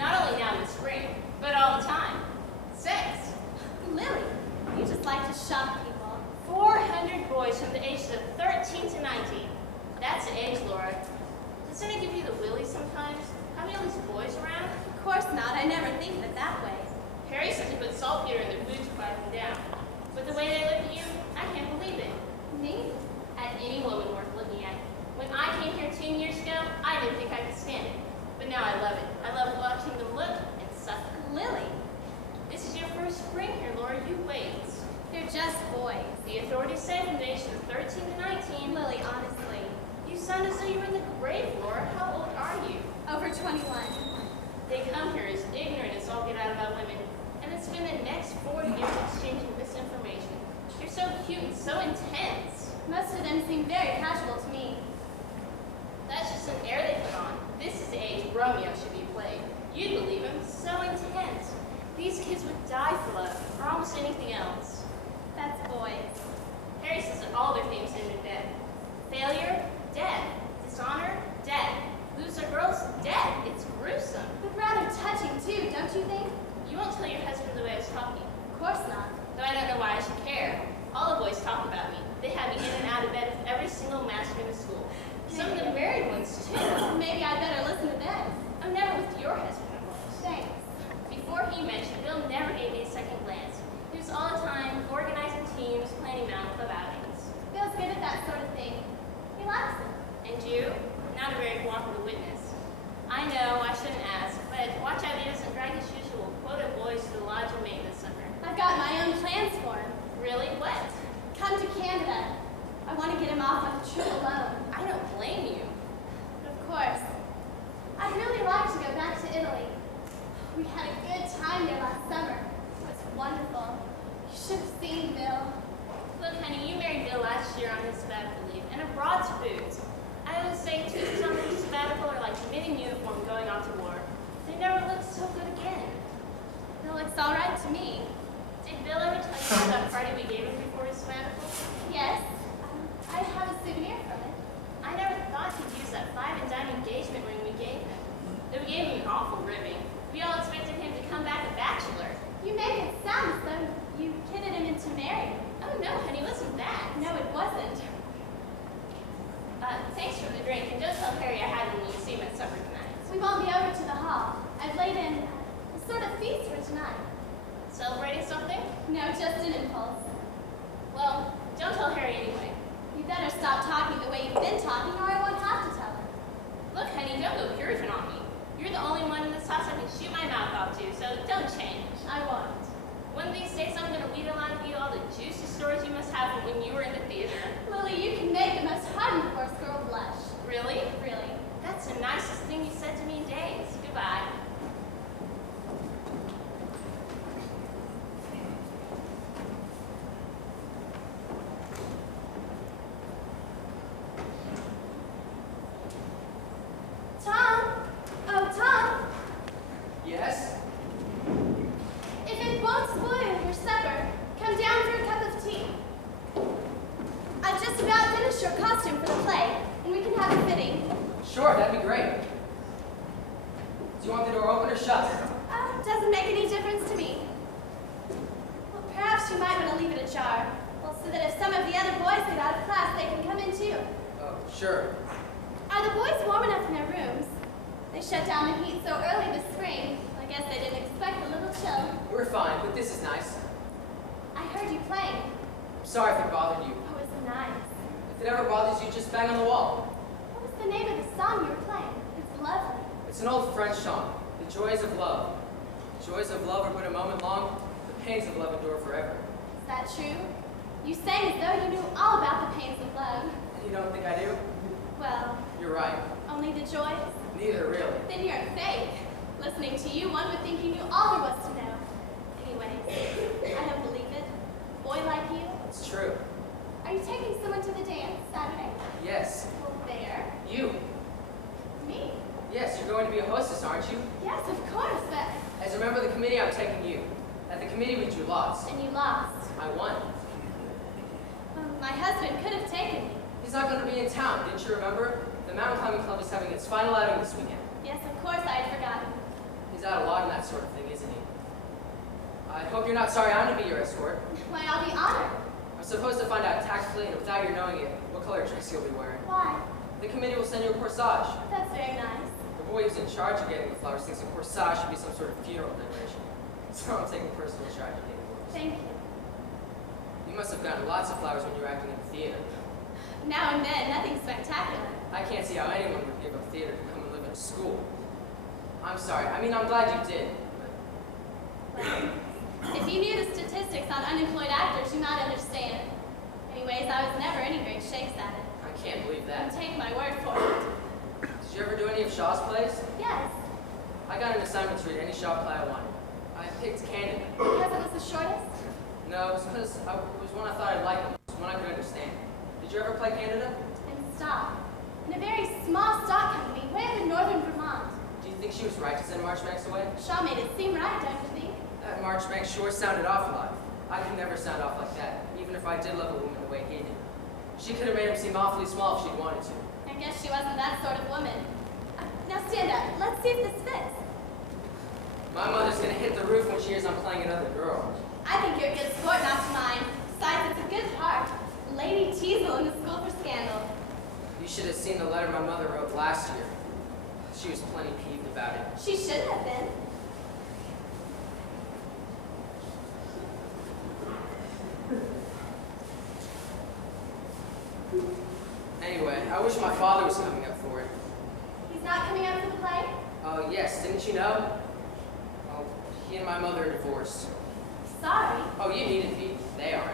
Not only now in the spring, but all the time. Sex. Lily, you just like to shock people. 400 boys from the ages of 13 to 19. That's the age, Laura. Doesn't it give you the willies sometimes? Having all these boys around? Of course not. I never think of it that way. Harry says to put saltpeter in their food to quiet them down. But the way they look at you, I can't believe it. Me? At any woman worth looking at. When I came here 2 years ago, I didn't think I could stand it. But now I love it. I love watching them look and suffer. Lily, This is your first spring here, Laura. You wait. they're just boys. The authorities say from the age of 13 to 19. Lily, honestly, You sound as though you were in the grave, Laura. How old are you? over 21. They come here as ignorant as all get out about women. And it's been the next 4 years exchanging misinformation. You're so cute and so intense. Most of them seem very casual to me. That's just an air they put on. This is the age Romeo should be played. You'd believe him. So intense. These kids would die for love, or almost anything else. That's boys. Harry says that all their themes end in death. Failure, death. Dishonor, death. Lose their girls, death. It's gruesome. But rather touching too, don't you think? You won't tell your husband the way I was talking. Of course not. Though I don't know why I should care. All the boys talk about me. They have me in and out of bed with every single master in the school. Some of them married ones too. Maybe I'd better listen to them. I'm never with your husband, of course. Thanks. Before he mentioned, Bill never gave me a second glance. He was all the time organizing teams, planning mountain club outings. Bill's good at that sort of thing. He likes it. And you? Not a very cooperative witness. I know I shouldn't ask, but watch out he doesn't drag his usual quota of boys to the lodge in Maine this summer. I've got my own plans for him. Really? What? Come to Canada. I want to get him off on a trip alone. I don't blame you. But of course, I'd really like to go back to Italy. We had a good time there last summer. It was wonderful. You should have seen Bill. Look, honey, you married Bill last year on his sabbatical leave, and abroad to boot. I always say teachers on their sabbatical are like knitting uniform going off to war. They never look so good again. Bill looks all right to me. Did Bill ever tell you about that party we gave him before his sabbatical? Yes, I have a souvenir from it. I never thought he'd use that 5 and dime engagement ring we gave him. Though we gave him an awful ribbing. We all expected him to come back a bachelor. You make it sound as though you kidded him into marrying. Oh no, honey, wasn't that? No, it wasn't. Thanks for the drink, and don't tell Harry I had him when you see him at supper tonight. We won't be over to the hall. I've laid in a sort of feast for tonight. Celebrating something? No, just an impulse. Well, don't tell Harry anyway. You better stop talking the way you've been talking, or I won't have to tell him. Look, honey, don't go Puritan on me. You're the only one in this house I can shoot my mouth off to, so don't change. I won't. One of these days, I'm going to lead along to you all the juicy stories you must have from when you were in the theater. Lily, you can make the most hardened horse girl blush. Really? Really. That's the nicest thing you said to me in days. Goodbye. Tom! Oh, Tom! Yes? If it won't spoil your supper, come down for a cup of tea. I've just about finished your costume for the play, and we can have a fitting. Sure, that'd be great. Do you want the door open or shut? Doesn't make any difference to me. Well, perhaps you might want to leave it ajar, well, so that if some of the other boys get out of class, they can come in too. Oh, sure. Are the boys warm enough in their rooms? They shut down the heat so early this spring. I guess they didn't expect a little chill. We're fine, but this is nice. I heard you playing. I'm sorry if it bothered you. Oh, it's nice. If it ever bothers you, just bang on the wall. What was the name of the song you were playing? It's lovely. It's an old French song, The Joys of Love. The joys of love are but a moment long, the pains of love endure forever. Is that true? You sang as though you knew all about the pains of love. And you don't think I do? Well, You're right. only the joys? Neither, really. Then you're fake. Listening to you, one would think you knew all there was to know. Anyways, I don't believe it. A boy like you? It's true. Are you taking someone to the dance Saturday? Yes. Well, there. You. Me? Yes, you're going to be a hostess, aren't you? Yes, of course, but... As a member of the committee, I'm taking you. At the committee, we drew lots. And you lost. I won. My husband could have taken me. He's not going to be in town, didn't you remember? The mountain climbing club is having its final outing this weekend. Yes, of course, I had forgotten. He's out a lot in that sort of thing, isn't he? I hope you're not sorry I'm to be your escort. Why, I'll be honored. I'm supposed to find out tactfully and without your knowing it what color dress you'll be wearing. Why? The committee will send you a corsage. That's very nice. The boy who's in charge of getting the flowers thinks a corsage should be some sort of funeral decoration. So I'm taking personal charge of getting yours. Thank you. You must have gotten lots of flowers when you were acting in the theater. Now and then, nothing spectacular. I can't see how anyone would give up theater to come and live in a school. I'm sorry. I mean, I'm glad you did. Well, if you knew the statistics on unemployed actors, you might understand. Anyways, I was never any great shakes at it. I can't believe that. Take my word for it. Did you ever do any of Shaw's plays? Yes, I got an assignment to read any Shaw play I wanted. I picked Candida. because it was the shortest. No, it was because it was one I thought I'd like, one I could understand. Did you ever play Candida? And stock. In a very small stock company, way up in northern Vermont. Do you think she was right to send Marchbanks away? Shaw made it seem right, don't you think? That Marchbanks sure sounded off alive. I could never sound off like that, even if I did love a woman the way he did. She could have made him seem awfully small if she'd wanted to. I guess she wasn't that sort of woman. Now stand up. Let's see if this fits. My mother's gonna hit the roof when she hears I'm playing another girl. I think you're a good sport not to mind. Besides, it's a good part. Lady Teasel in the School for Scandal. You should have seen the letter my mother wrote last year. She was plenty peeved about it. She should have been. Anyway, I wish my father was coming up for it. He's not coming up for the play? Oh, yes, didn't you know? Oh, he and my mother are divorced. Sorry. Oh, you needn't be. They aren't.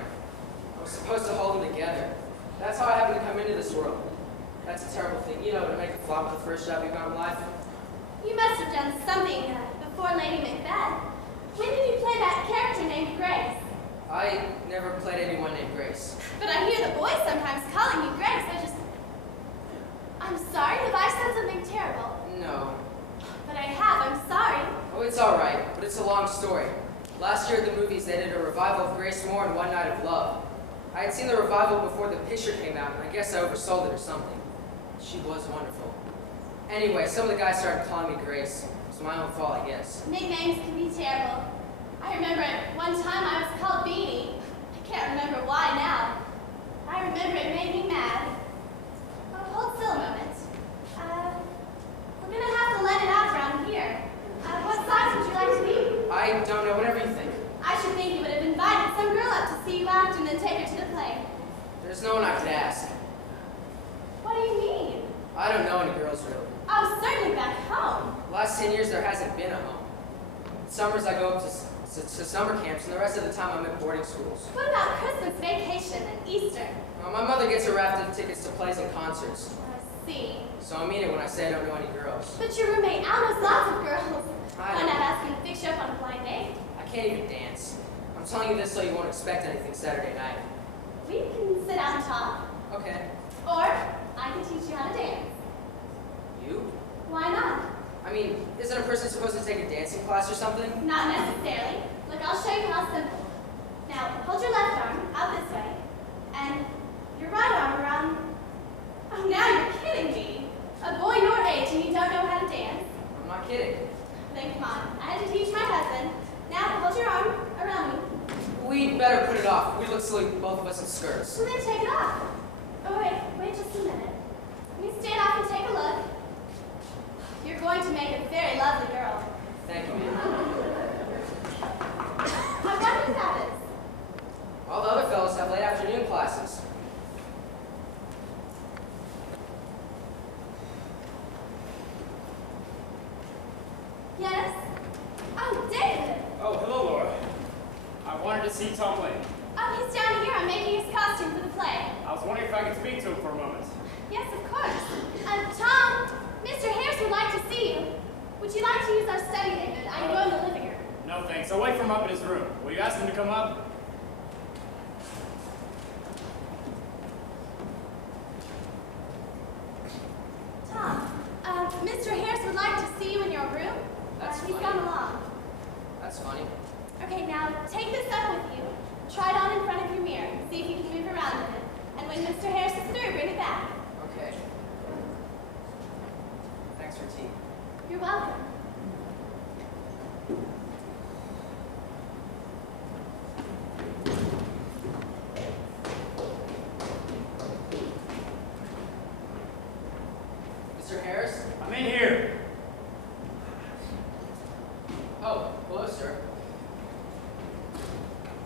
I was supposed to hold them together. That's how I happened to come into this world. That's a terrible thing, you know, to make a flop at the first job you got in life. You must have done something before Lady Macbeth. When did you play that character named Grace? I never played anyone named Grace. But I hear the boys sometimes calling you Grace. I'm sorry, have I said something terrible? No. But I have, I'm sorry. Oh, it's all right, but it's a long story. Last year at the movies, they did a revival of Grace Moore and One Night of Love. I had seen the revival before the picture came out, and I guess I oversold it or something. She was wonderful. Anyway, some of the guys started calling me Grace. It's my own fault, I guess. Nicknames can be terrible. I remember one time I was called Beanie. I can't remember why now. I remember it made me mad. Oh, hold still a moment. We're gonna have to let it out around here. What size would you like to be? I don't know, whatever you think. I should think you would have invited some girl up to see you act and then take her to the play. There's no one I could ask. What do you mean? I don't know any girls, really. Oh, certainly back home. The last 10 years, there hasn't been a home. In summers, I go up to summer camps, and the rest of the time, I'm at boarding schools. What about Christmas vacation and Easter? My mother gets a raft of tickets to plays and concerts. I see. So I mean it when I say I don't know any girls. But your roommate Al knows lots of girls. I Why know. not ask him to fix you up on a blind date? I can't even dance. I'm telling you this so you won't expect anything Saturday night. We can sit down and talk. Okay. Or I can teach you how to dance. You? Why not? I mean, isn't a person supposed to take a dancing class or something? Not necessarily. Look, I'll show you how simple. Now, hold your left arm out this way, and your right arm around... Oh, now you're kidding me. A boy your age and you don't know how to dance? I'm not kidding. Then come on. I had to teach my husband. Now, hold your arm around me. We'd better put it off. We look silly, both of us in skirts. So then take it off. Oh, wait just a minute. Let me stand up and take a look. You're going to make a very lovely girl. Thank you. I wonder who that is. All the other fellows have late afternoon classes. Yes? Oh, David! Oh, hello, Laura. I wanted to see Tom Lane. Oh, he's down here. I'm making his costume for the play. I was wondering if I could speak to him for a moment. Yes, of course. Tom, Mr. Harris would like to see you. Would you like to use our study, David? I can go in the living room. No, thanks. I'll wait for him up in his room. Will you ask him to come up? Tom, Mr. Harris would like to see you in your room. That's He's funny. gone along. That's funny. Okay, now take this up with you. Try it on in front of your mirror. See if you can move around in it. And when Mr. Harris is through, bring it back. Okay. Thanks for tea. You're welcome. Mr. Harris? I'm in here. Oh, hello, sir.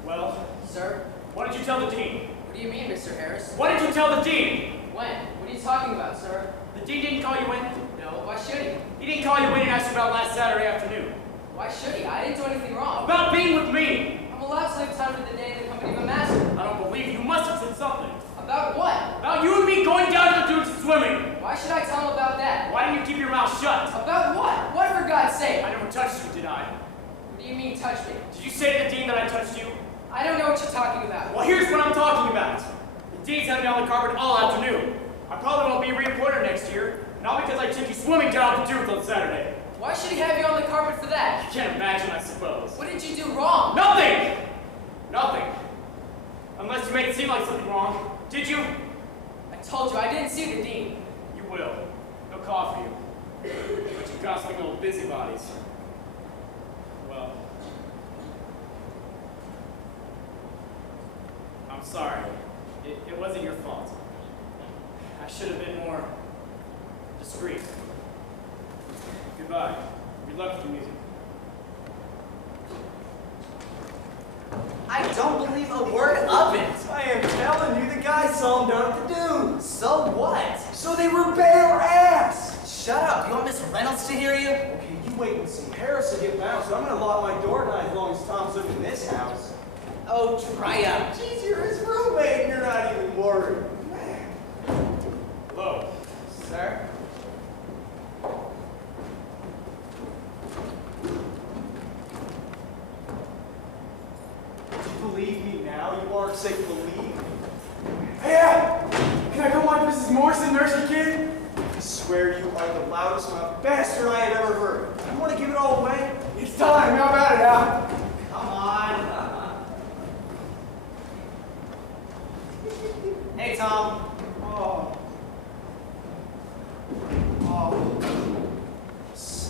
Well, Sir? what did you tell the dean? What do you mean, Mr. Harris? What did you tell the dean? When? What are you talking about, sir? The dean didn't call you in? No, why should he? He didn't call you in and ask you about last Saturday afternoon. Why should he? I didn't do anything wrong. About being with me! I'm allowed to leave time for the day in the company of a master. I don't believe you. You must have said something. About what? About you and me going down to the dunes and swimming. Why should I tell him about that? Why didn't you keep your mouth shut? About what? What, for God's sake? I never touched you, did I? What do you mean, touch me? Did you say to the dean that I touched you? I don't know what you're talking about. Well, here's what I'm talking about. The dean's had me on the carpet all afternoon. I probably won't be reappointed next year, and all because I took you swimming down the dunes on Saturday. Why should he have you on the carpet for that? You can't imagine, I suppose. What did you do wrong? Nothing! Nothing. Unless you made it seem like something wrong. Did you? I told you, I didn't see the dean. You will. He'll call for you. But you gossiping little busybodies. Well, I'm sorry. It wasn't your fault. I should have been more discreet. Goodbye. Good luck with your music. I don't believe a word of it. I am telling you, the guy saw him down at the dunes. So what? So they were bare ass. Shut up. You want Miss Reynolds to hear you? Okay, you wait and see. Harris will get bounced. I'm gonna lock my door tonight as long as Tom's living in this house. Oh, dry up. Jeez, you're his roommate and you're not even worried. Hello. Sir? Do you believe me now? You aren't safe to believe. Hey, can I go watch Mrs. Morrison nurse your kid? I swear you are the loudest mouth bastard I have ever heard. You want to give it all away? It's time. How about it, huh? Come on. Hey, Tom. Oh. Oh.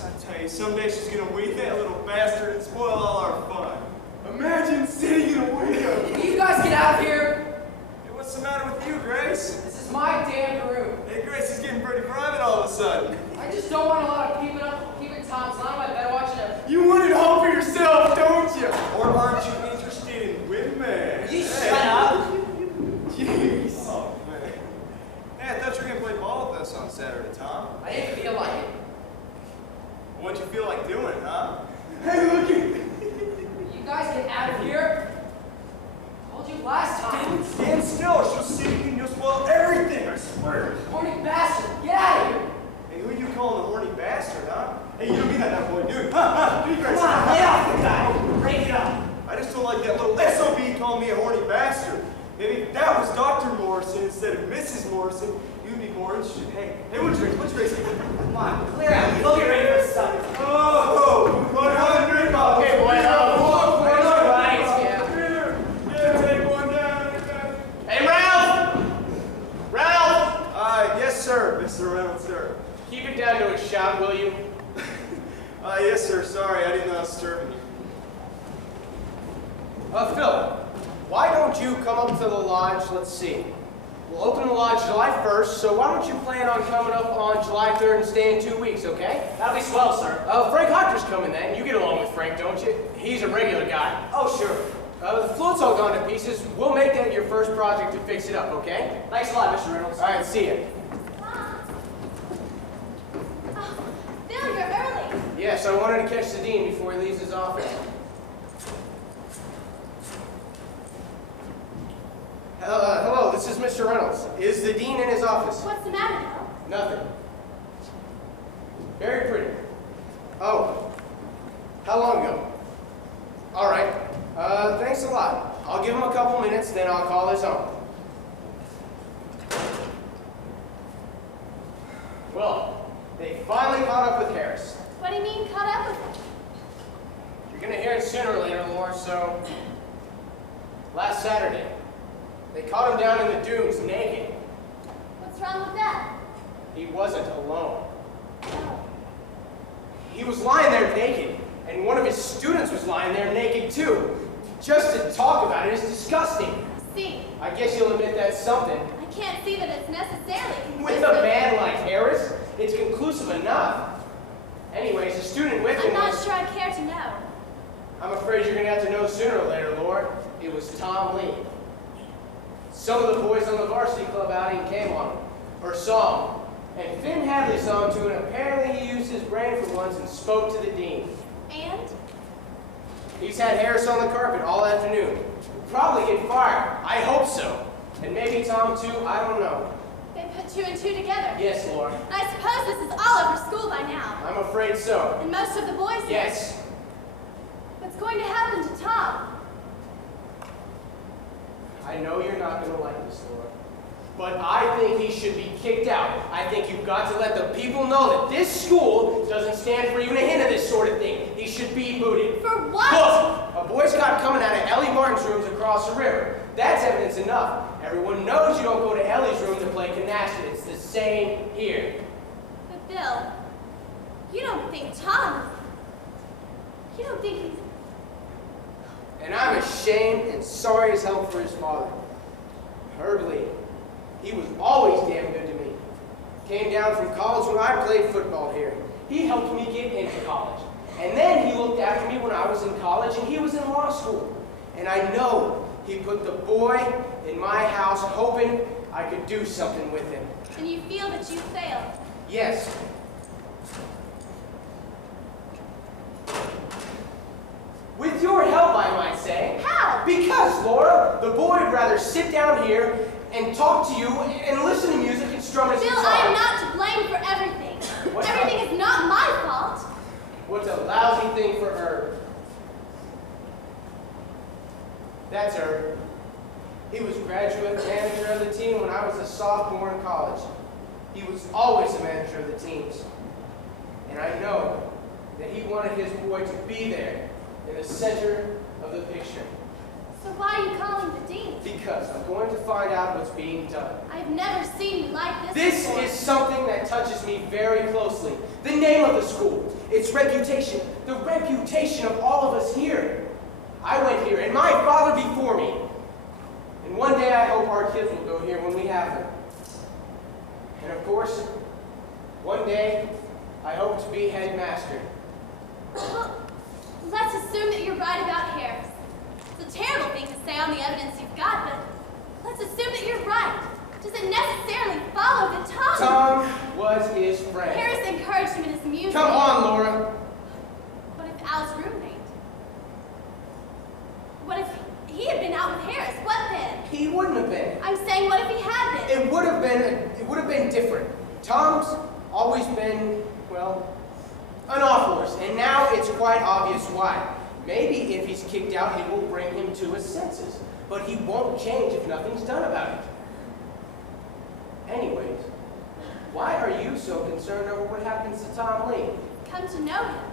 I tell you, someday she's gonna weed that little bastard and spoil all our fun. Imagine sitting in a window. Will you guys get out of here? Hey, what's the matter with you, Grace? This is my damn room. Hey, Grace is getting pretty private all of a sudden. I just don't want a lot of peeping Toms lying on my bed watching a... You want it all for yourself, don't you? Or aren't you interested in women? You shut up. Jeez. Oh, man. Hey, I thought you were gonna play ball with us on Saturday, Tom. I didn't feel like it. What'd you feel like doing, huh? Hey, look at You guys get out of here. I told you last time. Stand still, she'll see you and you'll spoil everything, I swear. Horny bastard, get out of here. Hey, who you calling a horny bastard, huh? Hey, you don't mean that boy, dude. Huh? Be Grace. Come on, lay off the guy. Break it up. I just don't like that little SOB calling me a horny bastard. Maybe if that was Dr. Morrison instead of Mrs. Morrison, you'd be more interested. Hey, what's Grace? Come on, clear out. Go get ready for supper. Oh, 100 bucks. Okay, boy, Yeah, take one down. Hey, Ralph! Ralph! Yes, sir, Mr. Reynolds, sir. Keep it down to a shout, will you? Yes, sir. Sorry, I didn't know I was disturbing you. Phil, why don't you come up to the lodge? Let's see. We'll open the lodge July 1st, so why don't you plan on coming up on July 3rd and staying 2 weeks, okay? That'll be swell, sir. Frank Hunter's coming then. You get along with Frank, don't you? He's a regular guy. Oh, sure. The float's all gone to pieces. We'll make that your first project to fix it up, okay? Thanks a lot, Mr. Reynolds. All right, see ya. Oh, Bill, you're early. Yes, I wanted to catch the dean before he leaves his office. Hello, this is Mr. Reynolds. Is the dean in his office? What's the matter, Bill? Nothing. Very pretty. Oh, how long ago? All right. Thanks a lot. I'll give him a couple minutes, then I'll call his own. Well, they finally caught up with Harris. What do you mean caught up with him? You're gonna hear it sooner or later, Laura, so... Last Saturday, they caught him down in the dunes, naked. What's wrong with that? He wasn't alone. Oh. He was lying there naked, and And one of his students was lying there naked too. Just to talk about it is disgusting. See, I guess you'll admit that's something. I can't see that it's necessarily With conclusive. a man like Harris, it's conclusive enough. Anyways, the student with him I'm not was... sure I care to know. I'm afraid you're going to have to know sooner or later, Laura. It was Tom Lee. Some of the boys on the varsity club outing came on him, or saw him. And Finn Hadley saw him too, and apparently he used his brain for once and spoke to the dean. And? He's had Harris on the carpet all afternoon. He'll probably get fired. I hope so. And maybe Tom too, I don't know. They put two and two together. Yes, Laura. And I suppose this is all over school by now. I'm afraid so. And most of the boys here. Yes. What's going to happen to Tom? I know you're not going to like this, Laura. But I think he should be kicked out. I think you've got to let the people know that this school doesn't stand for even a hint of this sort of thing. He should be booted. For what? Look, a Boy Scout coming out of Ellie Martin's rooms across the river. That's evidence enough. Everyone knows you don't go to Ellie's room to play canasta. It's the same here. But Bill, you don't think Tom... You don't think he's... And I'm ashamed and sorry as hell for his father. Herb Lee. He was always damn good to me. Came down from college when I played football here. He helped me get into college. And then he looked after me when I was in college and he was in law school. And I know he put the boy in my house hoping I could do something with him. And you feel that you failed. Yes. With your help, I might say. How? Because, Laura, the boy would rather sit down here and talk to you and listen to music and strum his Bill, guitar. I am not to blame for everything. What? Everything is not my fault. What's a lousy thing for Herb? That's Herb. He was graduate manager of the team when I was a sophomore in college. He was always the manager of the teams. And I know that he wanted his boy to be there in the center of the picture. So why are you calling the dean? Because I'm going to find out what's being done. I've never seen you like this This before. is something that touches me very closely. The name of the school, its reputation, the reputation of all of us here. I went here, and my father before me. And one day I hope our kids will go here when we have them. And of course, one day I hope to be headmaster. Well, let's assume that you're right about Harris. It's a terrible thing to say on the evidence you've got, but let's assume that you're right. Does it necessarily follow that Tom was his friend. Harris encouraged him in his music? Come on, Laura. What if Al's roommate? What if he had been out with Harris? What then? He wouldn't have been. I'm saying, what if he had been? It would have been different. Tom's always been, well, an off horse, and now it's quite obvious why. Maybe if he's kicked out, it will bring him to his senses. But he won't change if nothing's done about it. Anyways, why are you so concerned over what happens to Tom Lee? Come to know him.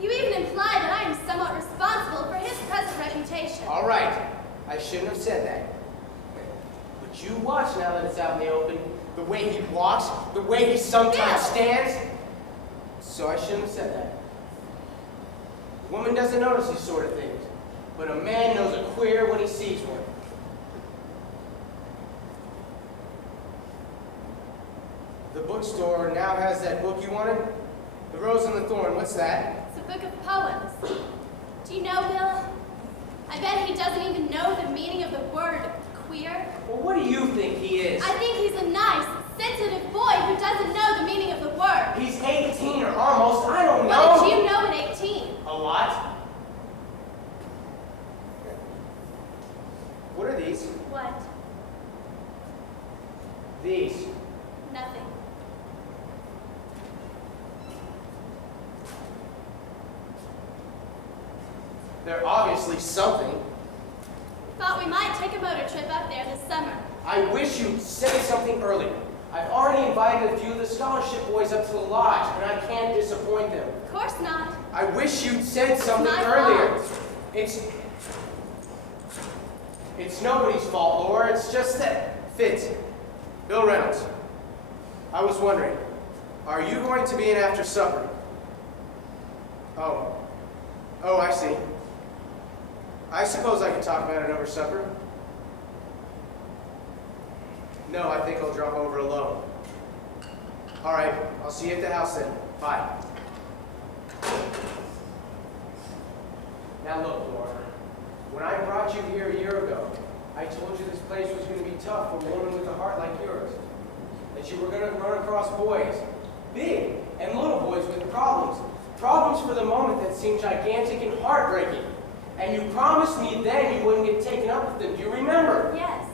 You even imply that I am somewhat responsible for his present reputation. All right, I shouldn't have said that. But you watch now that it's out in the open, the way he walks, the way he sometimes Yeah. stands. So I shouldn't have said that. A woman doesn't notice these sort of things, but a man knows a queer when he sees one. The bookstore now has that book you wanted? The Rose and the Thorn, what's that? It's a book of poems. Do you know, Bill? I bet he doesn't even know the meaning of the word queer. Well, what do you think he is? I think he's a nice, sensitive boy who doesn't know the meaning of the word. He's 18 or almost, I don't know. What did you know at 18? A lot. What are these? What? These. Nothing. They're obviously something. Thought we might take a motor trip up there this summer. I wish you'd say something earlier. I've already invited a few of the scholarship boys up to the lodge, and I can't disappoint them. Of course not. I wish you'd said something my earlier. fault. It's nobody's fault, Laura. It's just that Fitz. Bill Reynolds. I was wondering, are you going to be in after supper? Oh, Oh, I see. I suppose I can talk about it over supper. No, I think I'll drop over alone. All right, I'll see you at the house then. Bye. Now look, Laura. When I brought you here a year ago, I told you this place was going to be tough for a woman with a heart like yours. That you were going to run across boys, big and little boys with problems. Problems for the moment that seemed gigantic and heartbreaking. And you promised me then you wouldn't get taken up with them. Do you remember? Yes.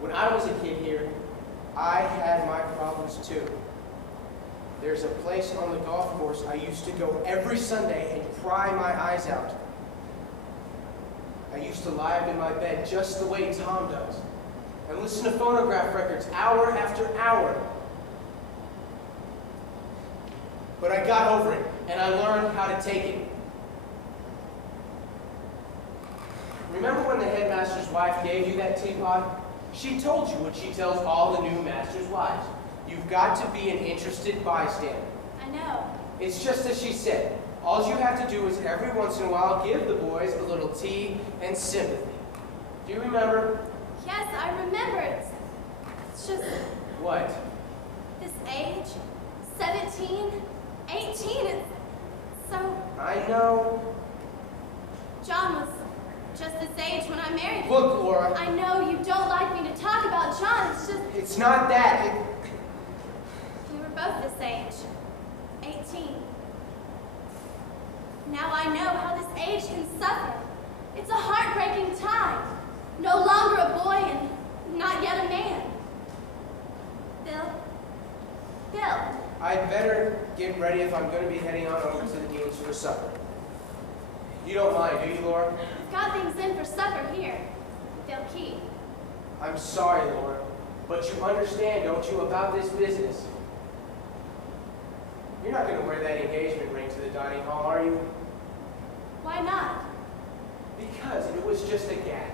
When I was a kid here, I had my problems too. There's a place on the golf course I used to go every Sunday and cry my eyes out. I used to lie up in my bed just the way Tom does and listen to phonograph records hour after hour. But I got over it, and I learned how to take it. Remember when the headmaster's wife gave you that teapot? She told you what she tells all the new master's wives. You've got to be an interested bystander. I know. It's just as she said. All you have to do is every once in a while give the boys a little tea and sympathy. Do you remember? Yes, I remember. It's just What? this age, 17, 18, it's so... I know. John was just this age when I married him. Look, Laura. I know you don't like me to talk about John, it's just... It's not that. We were both this age, 18. Now I know how this age can suffer. It's a heartbreaking time. No longer a boy and not yet a man. Bill, I'd better get ready if I'm going to be heading on over to the Dean's for supper. You don't mind, do you, Laura? we've got things in for supper here. They'll keep. I'm sorry, Laura, but you understand, don't you, about this business? You're not going to wear that engagement ring to the dining hall, are you? Why not? Because it was just a gag.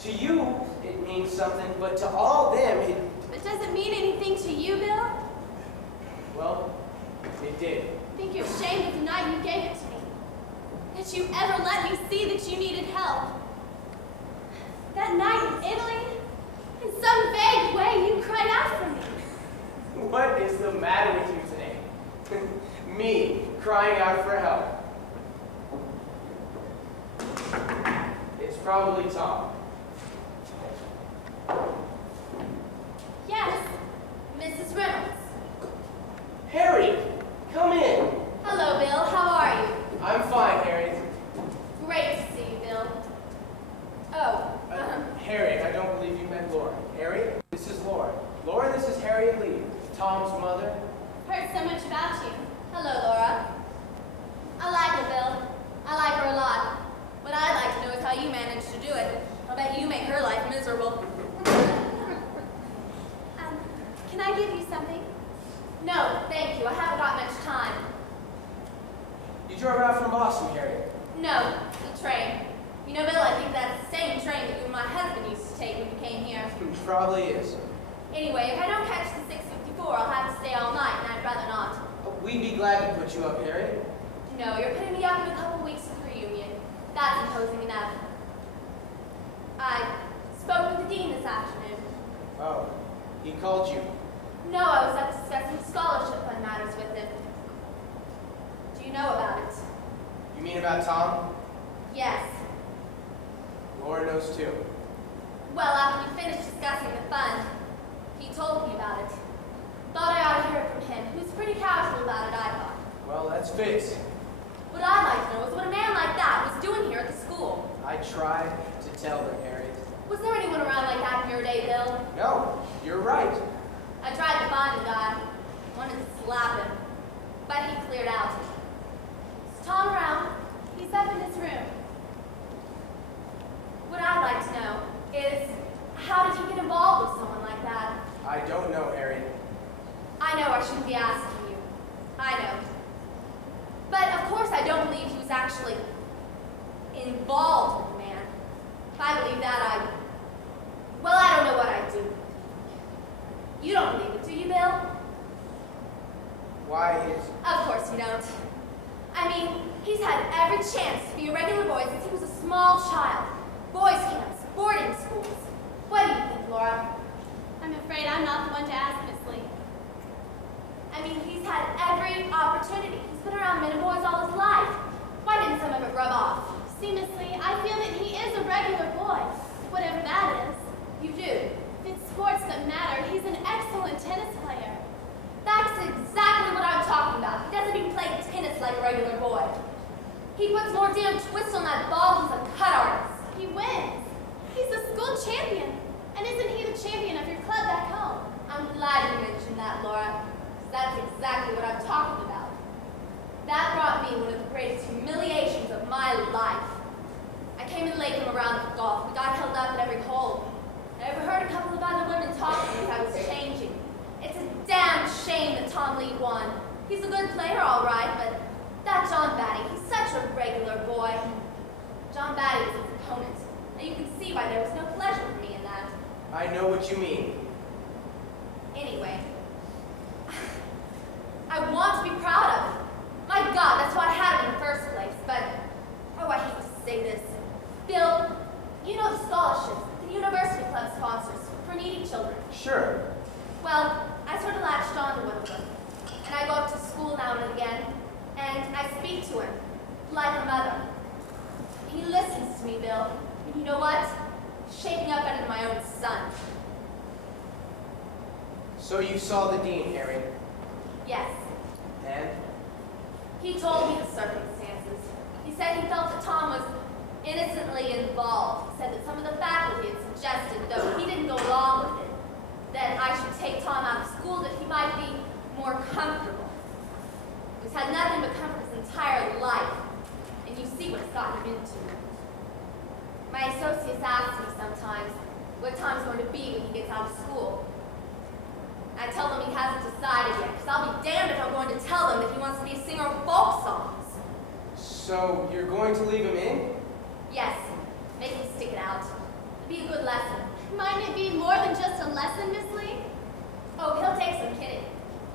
To you, it means something, but to all them, it, But does it mean anything to you, Bill? well, it did. I think you're ashamed of the night you gave it to me. That you ever let me see that you needed help. That night in Italy, in some vague way, you cried out for me. What is the matter with you today? Me crying out for help. It's probably Tom. Yes, Mrs. Reynolds. Harry, come in. Hello, Bill. How are you? I'm fine, Harry. Great to see you, Bill. Oh, Harry, I don't believe you met Laura. Harry, this is Laura. Laura, this is Harriet Lee, Tom's mother. heard so much about you. Hello, Laura. I like her, Bill. I like her a lot. What I'd like to know is how you managed to do it. I'll bet you make her life miserable. Can I give you something? No, thank you. I haven't got much time. You drove out from Boston, Harriet. No, the train. You know, Bill, I think that's the same train that you and my husband used to take when you came here. It probably is. Anyway, if I don't catch the 6:54, I'll have to stay all night, and I'd rather not. We'd be glad to put you up, Harriet. No, you're putting me up in a couple weeks of reunion. That's imposing enough. I spoke with the dean this afternoon. Oh, he called you. No, I was up discussing scholarship fund matters with him. Do you know about it? You mean about Tom? Yes. Laura knows too. Well, after we finished discussing the fund, he told me about it. Thought I ought to hear it from him. He was pretty casual about it, I thought. Well, that's fits. What I'd like to know is what a man like that was doing here at the school. I tried to tell them, Harriet. Was there anyone around like that in your day, Bill? No, you're right. I tried to find the guy. Wanted to slap him. But he cleared out. Is Tom around? He's up in his room. What I'd like to know is, how did he get involved with someone like that? I don't know, Harriet. I know I shouldn't be asking you. I know. But of course I don't believe he was actually involved with the man. If I believe that, well, I don't know what I'd do. You don't believe it, do you, Bill? why his... Of course you don't. I mean, he's had every chance to be a regular boy since he was a small child. Boys' camps, boarding schools. What do you think, Laura? I'm afraid I'm not the one to ask, Miss Lee. I mean, he's had every opportunity. He's been around men and boys all his life. Why didn't some of it rub off? See, Miss Lee, I feel that he is a regular boy, whatever that is. You do. If it's sports that matter, he's an excellent tennis player. That's exactly what I'm talking about. He doesn't even play tennis like a regular boy. He puts more damn twist on that ball than some cut artist. He wins. He's a school champion. And isn't he the champion of your club back home? I'm glad you mentioned that, Laura. 'Cause that's exactly what I'm talking about. That brought me one of the greatest humiliations of my life. I came in late from a round of golf. We got held up at every hole. I overheard a couple of other women talking as I was changing. It's a damn shame that Tom Lee won. He's a good player, all right, but that John Batty, he's such a regular boy. John Batty was his opponent, and you can see why there was no pleasure for me in that. I know what you mean. Anyway, I want to be proud of him. My God, that's why I had him in the first place, but, oh, I hate to say this. Bill, you know the scholarships the University Club sponsors for needy children. Sure. Well, I sort of latched on to one of them, and I go up to school now and again, and I speak to him, like a mother. He listens to me, Bill, and you know what? He's shaping up better than my own son. So you saw the dean, Harry. Yes. And? He told me the circumstances. He said he felt that Tom was innocently involved. He said that some of the faculty had suggested, though he didn't go along with it, that I should take Tom out of school, that he might be more comfortable. He's had nothing but comfort his entire life, and you see what it's gotten him into. My associates ask me sometimes what Tom's going to be when he gets out of school. I tell them he hasn't decided yet, because I'll be damned if I'm going to tell them that he wants to be a singer of folk songs. So you're going to leave him in? Yes, make him stick it out. It'd be a good lesson. Might it be more than just a lesson, Miss Lee? Oh, he'll take some kidding.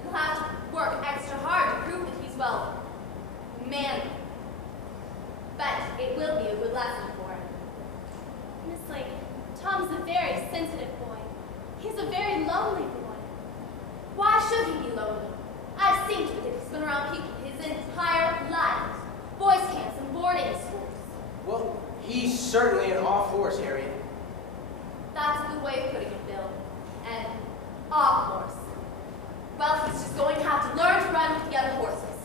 He'll have to work extra hard to prove that he's, well, manly. But it will be a good lesson for him. Miss Lee, Tom's a very sensitive boy. He's a very lonely boy. Why should he be lonely? I've seen to it. He's been around people his entire life. Boys' camps and boarding schools. Well, he's certainly an off horse, Harry. That's a good way of putting it, Bill. And off horse. Well, he's just going to have to learn to run with the other horses.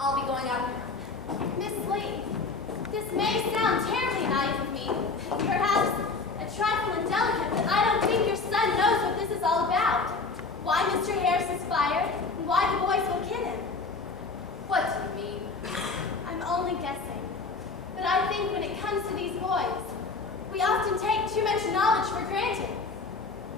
I'll be going out now. Miss Lee, this may sound terribly naive of me, perhaps a trifle indelicate, but I don't think your son knows what this is all about. Why Mr. Harris is fired, and why the boys will kid him. What do you mean? I'm only guessing. But I think when it comes to these boys, we often take too much knowledge for granted.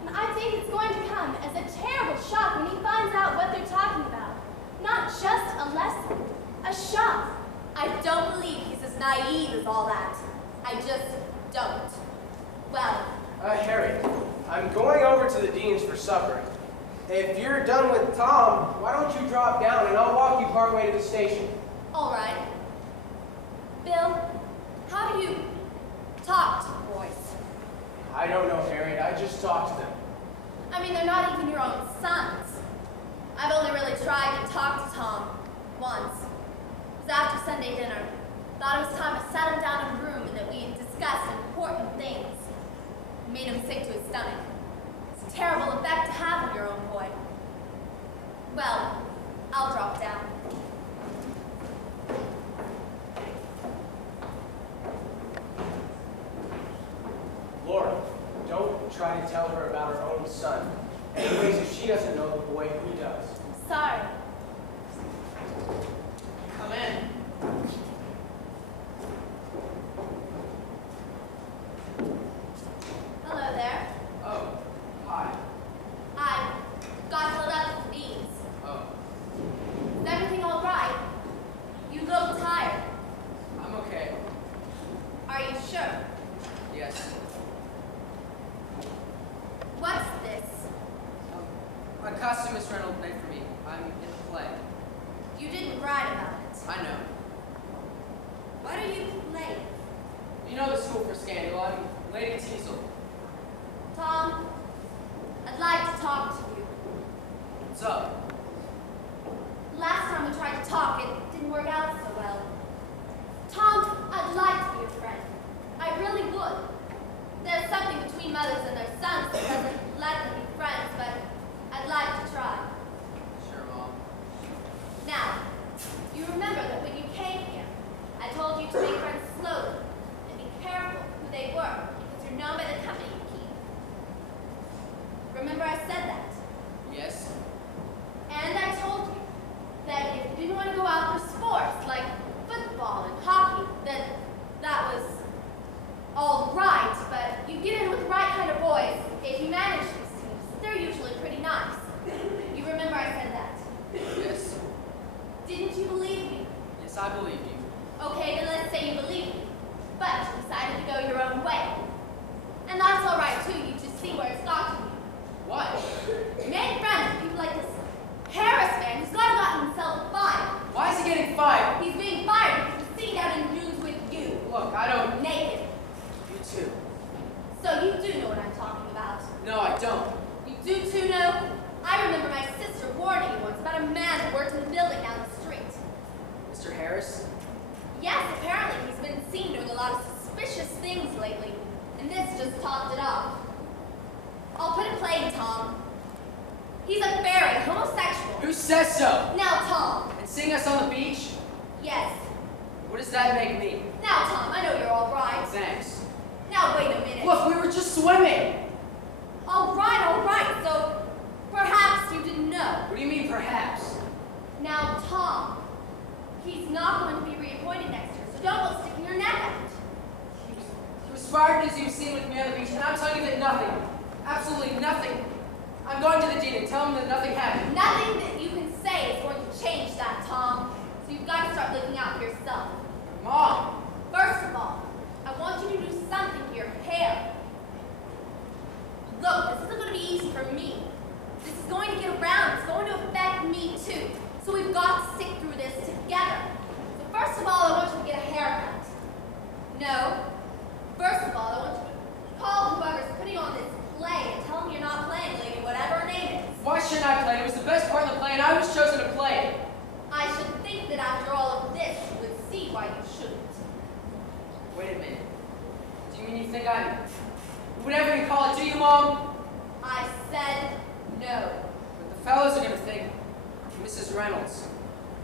And I think it's going to come as a terrible shock when he finds out what they're talking about. Not just a lesson, a shock. I don't believe he's as naive as all that. I just don't. Well, Harry, I'm going over to the dean's for supper. If you're done with Tom, why don't you drop down and I'll walk you partway to the station. all right. Bill, how do you talk to boys? I don't know, Harriet. I just talk to them. I mean, they're not even your own sons. I've only really tried to talk to Tom once. It was after Sunday dinner. Thought it was time I sat him down in a room and that we discussed important things. It made him sick to his stomach. It's a terrible effect to have on your own boy. Well, I'll drop down. Laura, don't try to tell her about her own son. Anyways, if she doesn't know the boy, who does? I'm sorry. Come in. Hello there. Oh, hi. I got held up with the deans. Oh, Is everything all right? You look tired. I'm okay. Are you sure? Yes. What's this? A costume Miss Reynolds made for me. I'm in the play. You didn't write about it. I know. What are you playing? You know the school for scandal. I'm Lady Teasel. Tom, I'd like to talk to you. What's up? Last time we tried to talk, it didn't work out so well. Tom, I'd like to be a friend. I really would. There's something between mothers and their sons that doesn't let them be friends, but I'd like to try. Sure, Mom. Now, you remember that when you came here, I told you to make friends slowly and be careful who they were because you're known by the company you keep. Remember I said that? Yes? And I told you that if you didn't want to go out for sports like football and hockey, that was all right, but you get in with the right kind of boys if you manage these teams. They're usually pretty nice. You remember I said that? Yes? Didn't you believe me? Yes, I believe you. Okay, then let's say you believe me. But you decided to go your own way. And that's all right too, you just see where it's gotten you. What? You made friends with people like this Harris man who's gotten himself fired. Why is he getting fired? He's being fired because he's sitting out in the dunes with you. Look, I don't... Naked. You too. So you do know what I'm talking about. No, I don't. You do too know? I remember my sister warning you once about a man who worked in the building down the street. Mr. Harris? Yes, apparently he's been seen doing a lot of suspicious things lately, and this just topped it off. I'll put it plain, Tom. He's a very homosexual. Who says so? Now, Tom. And seeing us on the beach? Yes. What does that make me? Now, Tom, I know you're all right. Thanks. Now, wait a minute. Look, we were just swimming! All right. So, perhaps you didn't know. What do you mean, perhaps? Now, Tom, he's not going to be reappointed next year, so don't go sticking your neck out. He was fired because he was seen with me on the beach, and I'm telling you that nothing, absolutely nothing. I'm going to the dean and tell him that nothing happened. Nothing that you can say is going to change that, Tom. So you've got to start looking out for yourself. Mom! First of all, I want you to do something to your hair. Look, this isn't going to be easy for me. This is going to get around. It's going to affect me too. So we've got to stick through this together. So first of all, I want you to get a haircut. No. First of all, I want you to call whoever's putting on this play and tell them you're not playing, lady, whatever her name is. Why shouldn't I play? It was the best part of the play, and I was chosen to play it. I should think that after all of this, you would see why you shouldn't. Wait a minute. Do you mean you think I'm... whatever you call it, do you, Mom? I said no. But the fellows are going to think Mrs. Reynolds.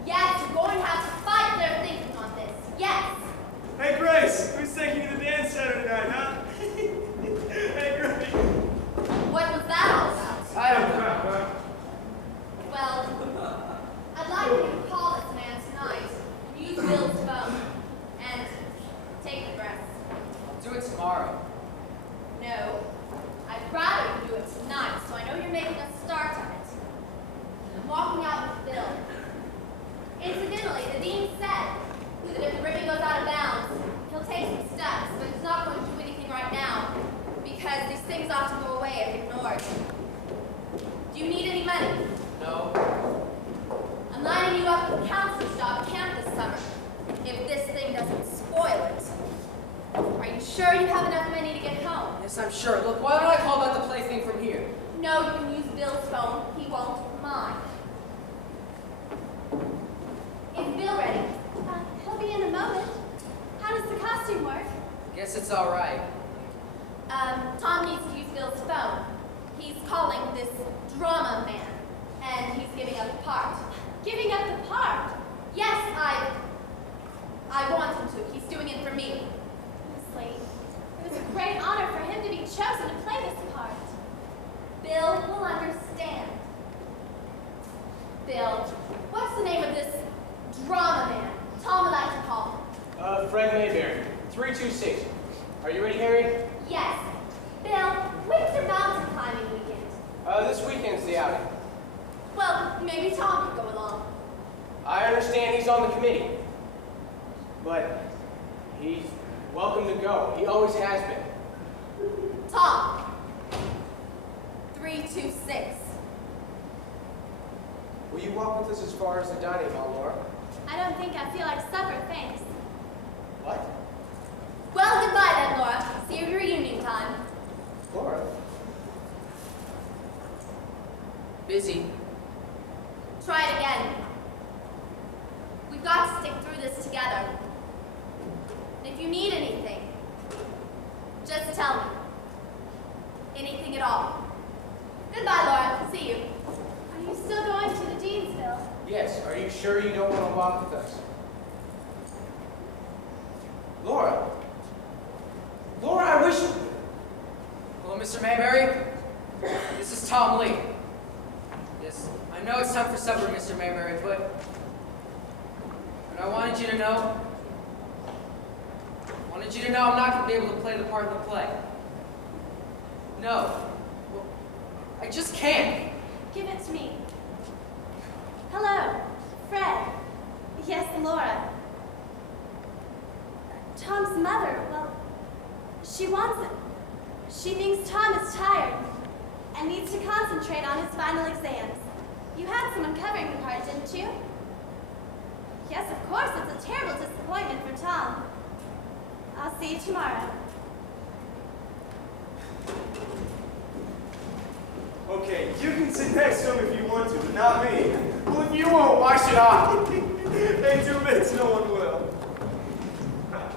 Yes, you're going to have to fight their thinking on this. Yes. Hey, Grace, who's taking you to the dance Saturday night, huh? Hey, Grace. What was that all about? I don't know. Well, I'd like you to call this man tonight and use Bill's phone and take the dress. I'll do it tomorrow. No, I'd rather you do it tonight, so I know you're making a start of it. I'm walking out with Bill. Incidentally, the dean said that if the ribbon goes out of bounds, he'll take some steps, but he's not going to do anything right now because these things often go away if ignored. Do you need any money? No. I'm lining you up with a counselor's job at camp this summer, if this thing doesn't spoil it. Are you sure you have enough money to get home? Yes, I'm sure. Look, why don't I call about the play thing from here? No, you can use Bill's phone. He won't mind. Is Bill ready? He'll be in a moment. How does the costume work? Guess it's all right. Tom needs to use Bill's phone. He's calling this drama man, and he's giving up the part. Giving up the part? Yes, I want him to. He's doing it for me. Honestly, it was a great honor for him to be chosen to play this part. Bill will understand. Bill, what's the name of this drama man Tom would like to call him? Fred Mayberry, 326. Are you ready, Harry? Yes. Bill, when's your mountain climbing weekend? This weekend's the outing. Well, maybe Tom could go along. I understand he's on the committee. But he's welcome to go. He always has been. Tom. 326. Will you walk with us as far as the dining hall, Laura? I don't think I feel like supper, thanks. What? Well, goodbye then, Laura. See you at reunion time. Laura? Busy. Try it again. We've got to stick through this together. And if you need anything, just tell me. Anything at all. Goodbye, Laura. See you. Are you still going to the Deansville? Yes. Are you sure you don't want to walk with us? Laura? Laura, I wish you... Hello, Mr. Mayberry. This is Tom Lee. Yes, I know it's time for supper, Mr. Mayberry, but I wanted you to know... I'm not going to be able to play the part in the play. No. Well, I just can't. Give it to me. Hello, Fred. Yes, Laura. Tom's mother, well, she wants him. She thinks Tom is tired and needs to concentrate on his final exams. You had someone covering the part, didn't you? Yes, of course, it's a terrible disappointment for Tom. I'll see you tomorrow. Okay, you can sit next to him if you want to, but not me. Well, if you won't, why should I? Hey, 2 minutes, no one will.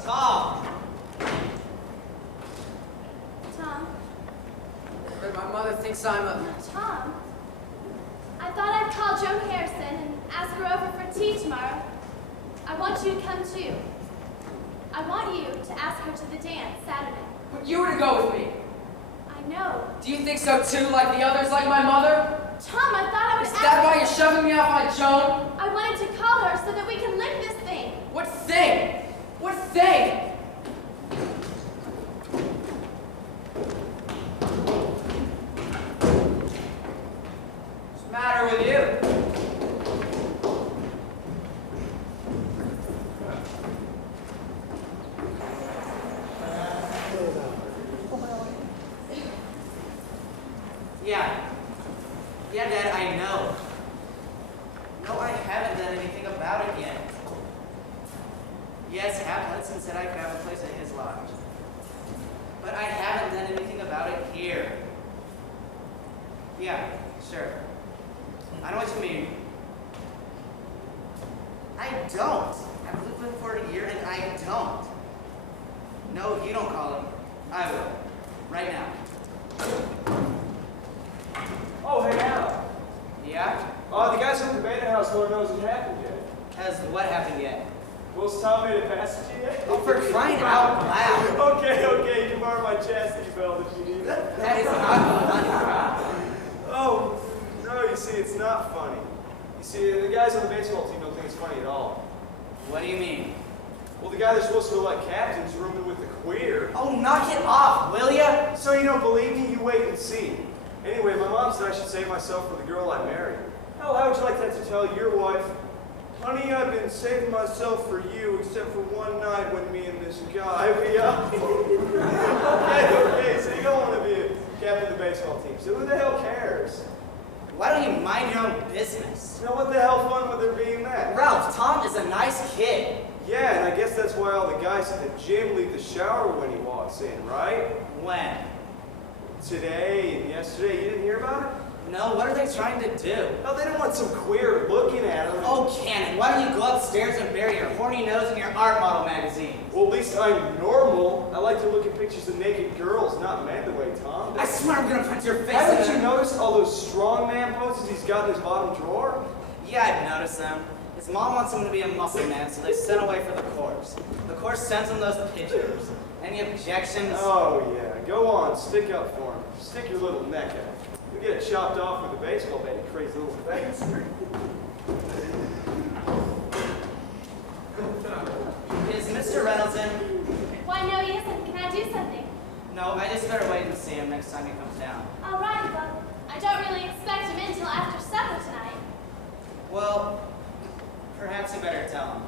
Tom! Tom? But my mother thinks I'm a... Tom? I thought I'd call Joan Harrison and ask her over for tea tomorrow. I want you to come too. I want you to ask her to the dance Saturday. But you were to go with me. I know. Do you think so too, like the others, like my mother? Tom, I thought I would Is ask that her. why you're shoving me off my Joan? I wanted to call her so that we can lick this thing. What thing? What thing? What's the matter with you? Yeah, Dad, I know. No, I haven't done anything about it yet. Yes, Hap Hudson said I could have a place at his lodge. But I haven't done anything about it here. Yeah, sure. I know what you mean. I don't. I've lived with him for a year and I don't. No, you don't call him. I will. Right now. Oh, hey, Al. Yeah? The guys from the Beta House want to know if it happened yet. Has what happened yet? Well, has Tom made a passage yet? Oh, for crying out loud. Okay, you can borrow my chastity belt if you need it. That is not funny. Oh, no, you see, it's not funny. You see, the guys on the baseball team don't think it's funny at all. What do you mean? Well, the guy they're supposed to elect captain's rooming with the queer. Oh, knock it off, will ya? So you don't believe me? You wait and see. Anyway, my mom said I should save myself for the girl I married. Hell, how would you like that to tell your wife? Honey, I've been saving myself for you, except for one night when me and this guy, we Okay, so you don't want to be a captain of the baseball team. So who the hell cares? Why don't you mind your own business? You know what the hell fun would there be in that? Ralph, Tom is a nice kid. Yeah, and I guess that's why all the guys at the gym leave the shower when he walks in, right? When? Today and yesterday, you didn't hear about it? No, what are they trying to do? No, they don't want some queer looking at them. Oh, Cannon, why don't you go upstairs and bury your horny nose in your art model magazine? Well, at least I'm normal. I like to look at pictures of naked girls, not men the way Tom I does. swear I'm gonna punch your face in Haven't it. you noticed all those strongman poses he's got in his bottom drawer? Yeah, I've noticed them. His mom wants him to be a muscle man, so they sent away for the course. The course sends him those pictures. Any objections? Oh, yeah. Go on, stick up for him. Stick your little neck out. We get it chopped off with a baseball bat, you crazy little things. Is Mr. Reynolds in? Why, no, he isn't. Can I do something? No, I just better wait and see him next time he comes down. All right, well, I don't really expect him in until after supper tonight. Well, perhaps you better tell him,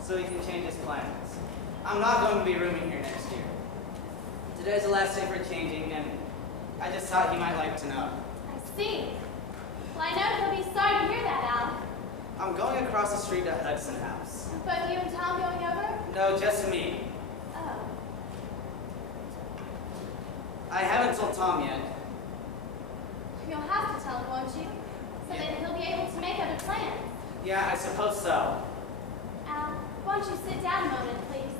so he can change his plans. I'm not going to be rooming here next year. Today's the last day for changing, and I just thought you might like to know. I see. Well, I know he'll be sorry to hear that, Al. across the street at Hudson House. Both you and Tom going over? No, just me. Oh. I haven't told Tom yet. You'll have to tell him, won't you? So that he'll be able to make other plans. Yeah, I suppose so. Al, won't you sit down a moment, please?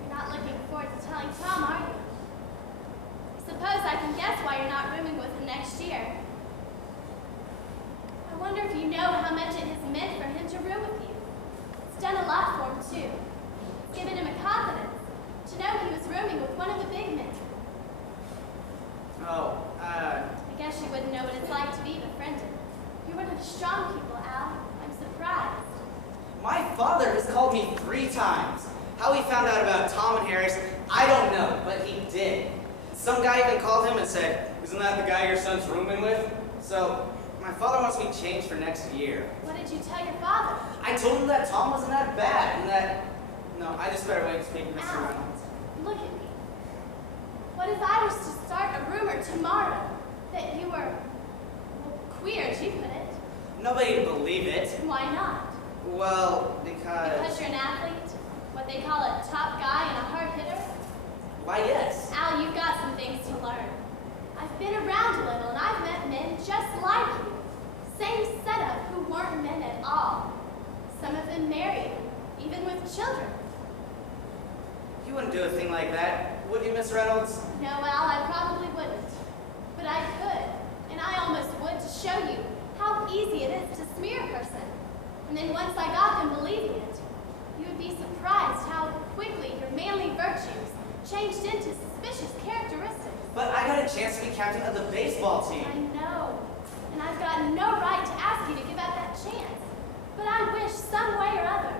You're not looking forward to telling Tom, are you? Suppose I can guess why you're not rooming with him next year. I wonder if you know how much it has meant for him to room with you. It's done a lot for him, too. It's given him a confidence to know he was rooming with one of the big men. Oh, I guess you wouldn't know what it's like to be befriended. You're one of the strong people, Al. I'm surprised. my father has called me 3 times. How he found out about Tom and Harris, I don't know, but he did. Some guy even called him and said, "Isn't that the guy your son's rooming with?" So, my father wants me changed for next year. What did you tell your father? I told him that Tom wasn't that bad, and that... No, I just better wait and speak to Mr. Al, Reynolds. look at me. What if I was to start a rumor tomorrow that you were queer, as you put it? Nobody would believe it. Why not? Well, Because you're an athlete? What they call a top guy and a hard hitter? Why, yes. Al, you've got some things to learn. I've been around a little and I've met men just like you. Same setup who weren't men at all. Some of them married, even with children. You wouldn't do a thing like that, would you, Miss Reynolds? No, Al, I probably wouldn't. But I could, and I almost would to show you how easy it is to smear a person. And then once I got them believing it, you would be surprised how quickly your manly virtues changed into suspicious characteristics. But I got a chance to be captain of the baseball team. I know, and I've got no right to ask you to give up that chance. But I wish some way or other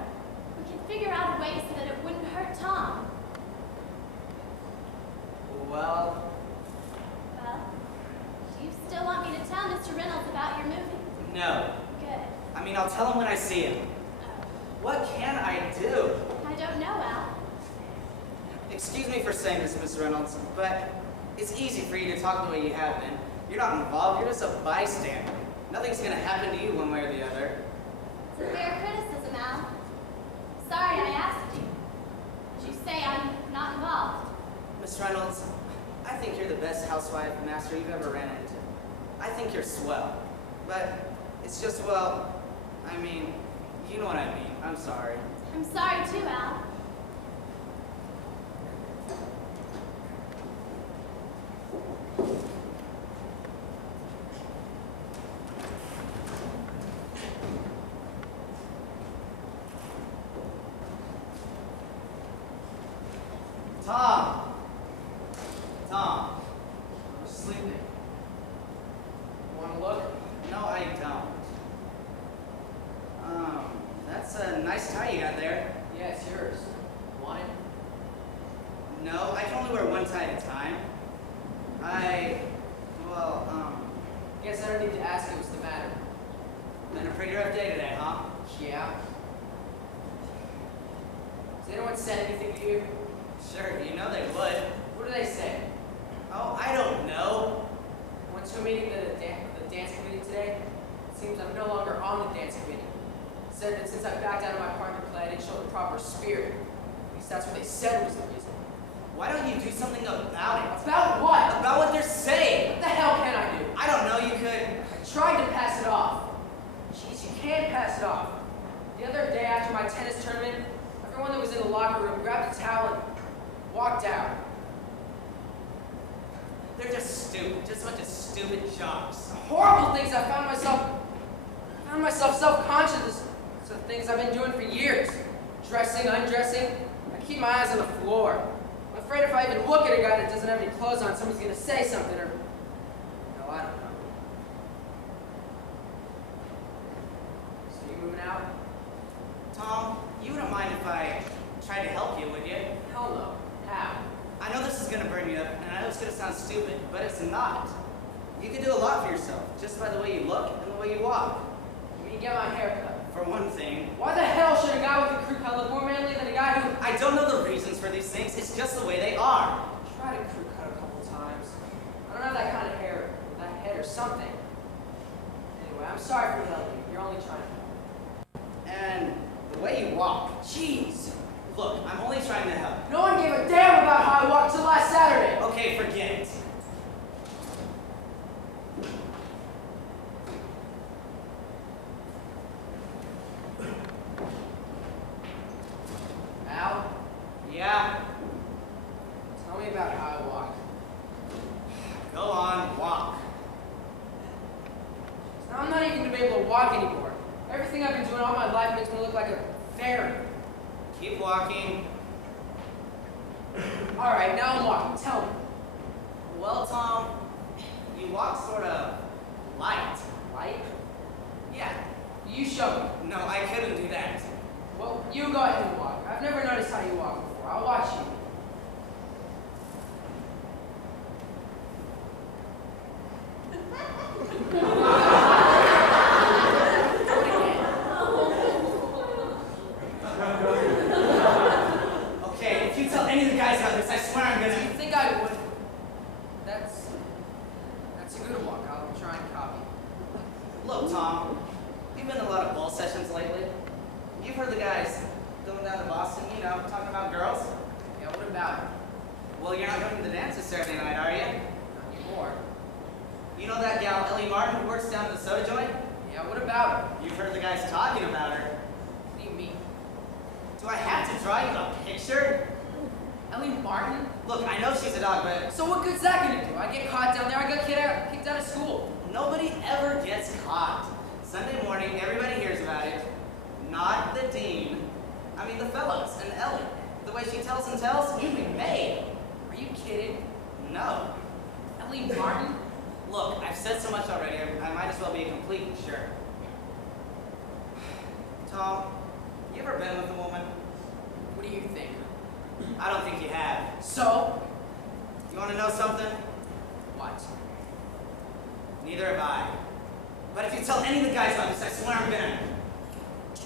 we could figure out a way so that it wouldn't hurt Tom. Well, Well, do you still want me to tell Mr. Reynolds about your movie? no. Good. I mean, I'll tell him when I see him. Oh, What can I do? I don't know, Al. Excuse me for saying this, Miss Reynolds, but it's easy for you to talk the way you have been. You're not involved, you're just a bystander. Nothing's gonna happen to you one way or the other. It's a fair criticism, Al. Sorry I asked you. As you say, I'm not involved. Miss Reynolds, I think you're the best housewife master you've ever ran into. I think you're swell. But it's just, well, I mean, you know what I mean. I'm sorry. I'm sorry too, Al. Tom! Tom. I'm sleeping. Want to look? No, I don't. That's a nice tie you got there. Yeah, it's yours. Want it? No, I can only wear one tie at a time. Guess I don't need to ask you what's the matter. Been a pretty rough day today, huh? Yeah. Has anyone said anything to you? Sure, you know they would. What do they say? Oh, I don't know. Went to a meeting of the dance committee today. It seems I'm no longer on the dance committee. Said that since I backed out of my part in the play, I didn't show the proper spirit. At least that's what they said was the reason. Why don't you do something about it? About what? About what they're saying. What the hell can I do? I don't know, you could... I tried to pass it off. Jeez, you can't pass it off. The other day after my tennis tournament, everyone that was in the locker room grabbed a towel and walked out. They're just stupid. Just a bunch of stupid jocks. The horrible things I found myself self-conscious of the things I've been doing for years. Dressing, undressing. I keep my eyes on the floor. I'm afraid if I even look at a guy that doesn't have any clothes on, someone's gonna say something or... No, I don't know. So you moving out? Tom, you wouldn't mind if I tried to help you, would you? Hell no. How? I know this is going to burn you up, and I know it's going to sound stupid, but it's not. You can do a lot for yourself, just by the way you look and the way you walk. You mean get my hair cut? For one thing, Why the hell should a guy with a crew cut look more manly than a guy who... I don't know the reasons for these things, it's just the way they are. Tried a crew cut a couple times. I don't have that kind of hair, or that head or something. Anyway, I'm sorry for yelling at you. You're only trying to help. And the way you walk. Jeez. Look, I'm only trying to help. No one gave a damn about how I walked till last Saturday. Okay, forget it. Al, Yeah, tell me about how I walk. go on, walk. Now, I'm not even going to be able to walk anymore. Everything I've been doing all my life makes me look like a fairy. Keep walking. All right, now I'm walking. Tell me. Well, Tom, you walk sort of light. Light? Yeah. You show me. No, I couldn't do that. Well, you go ahead and walk. I've never noticed how you walk before. I'll watch you. Do it again. Okay, if you tell any of the guys about this, I swear I'm Do you gonna... think I would? That's a good walk. I'll try and copy. Look, Tom, you've been to a lot of ball sessions lately. You've heard the guys going down to Boston, you know, talking about girls. Yeah, what about it? Well, you're not going to the dance this Saturday night, are you? Not anymore. You know that gal, Ellie Martin, who works down at the soda joint? Yeah, what about her? You've heard the guys talking about her. What do you mean? Do I have to draw you a picture? Ellie Martin? Look, I know she's a dog, but So what good's that gonna do? I get caught down there, I got kicked out of school. nobody ever gets caught. Sunday morning, everybody hears about it. Not the dean. I mean, the fellows and Ellie. The way she tells and tells, you'd be made. Are you kidding? No. Ellie Martin? Look, I've said so much already, I might as well be a complete jerk. Tom, you ever been with a woman? What do you think? I don't think you have. So? You want to know something? What? Neither have I. But if you tell any of the guys about this, I swear I'm gonna...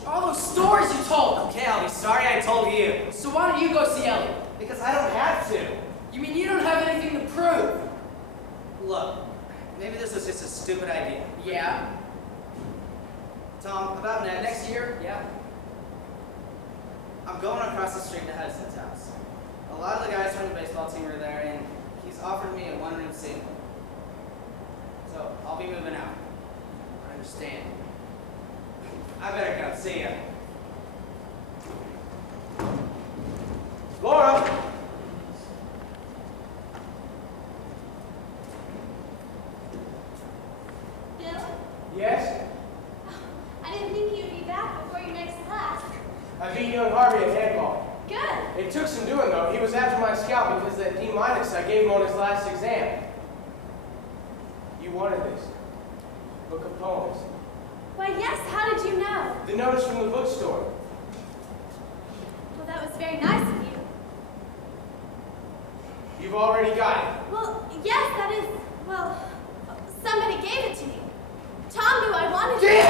All those stories you told! Okay, I'll be sorry I told you. So why don't you go see Ellie? Because I don't have to. You mean you don't have anything to prove? Look, maybe this was just a stupid idea. Yeah. Tom, about Next year? Yeah. I'm going across the street to Hudson's house. A lot of the guys from the baseball team are there, and he's offered me a one-room single. So, I'll be moving out. I understand. I better go. See ya. Laura! Bill? Yes? I didn't think you'd be back before your next class. I beat young Harvey at handball. Good. It took some doing, though. He was after my scalp because that D- I gave him on his last exam. You wanted this. Book of poems. Why, yes, how did you know? The notice from the bookstore. Well, that was very nice of you. You've already got it. Well, yes, that is, well, somebody gave it to me. Tom knew I wanted it.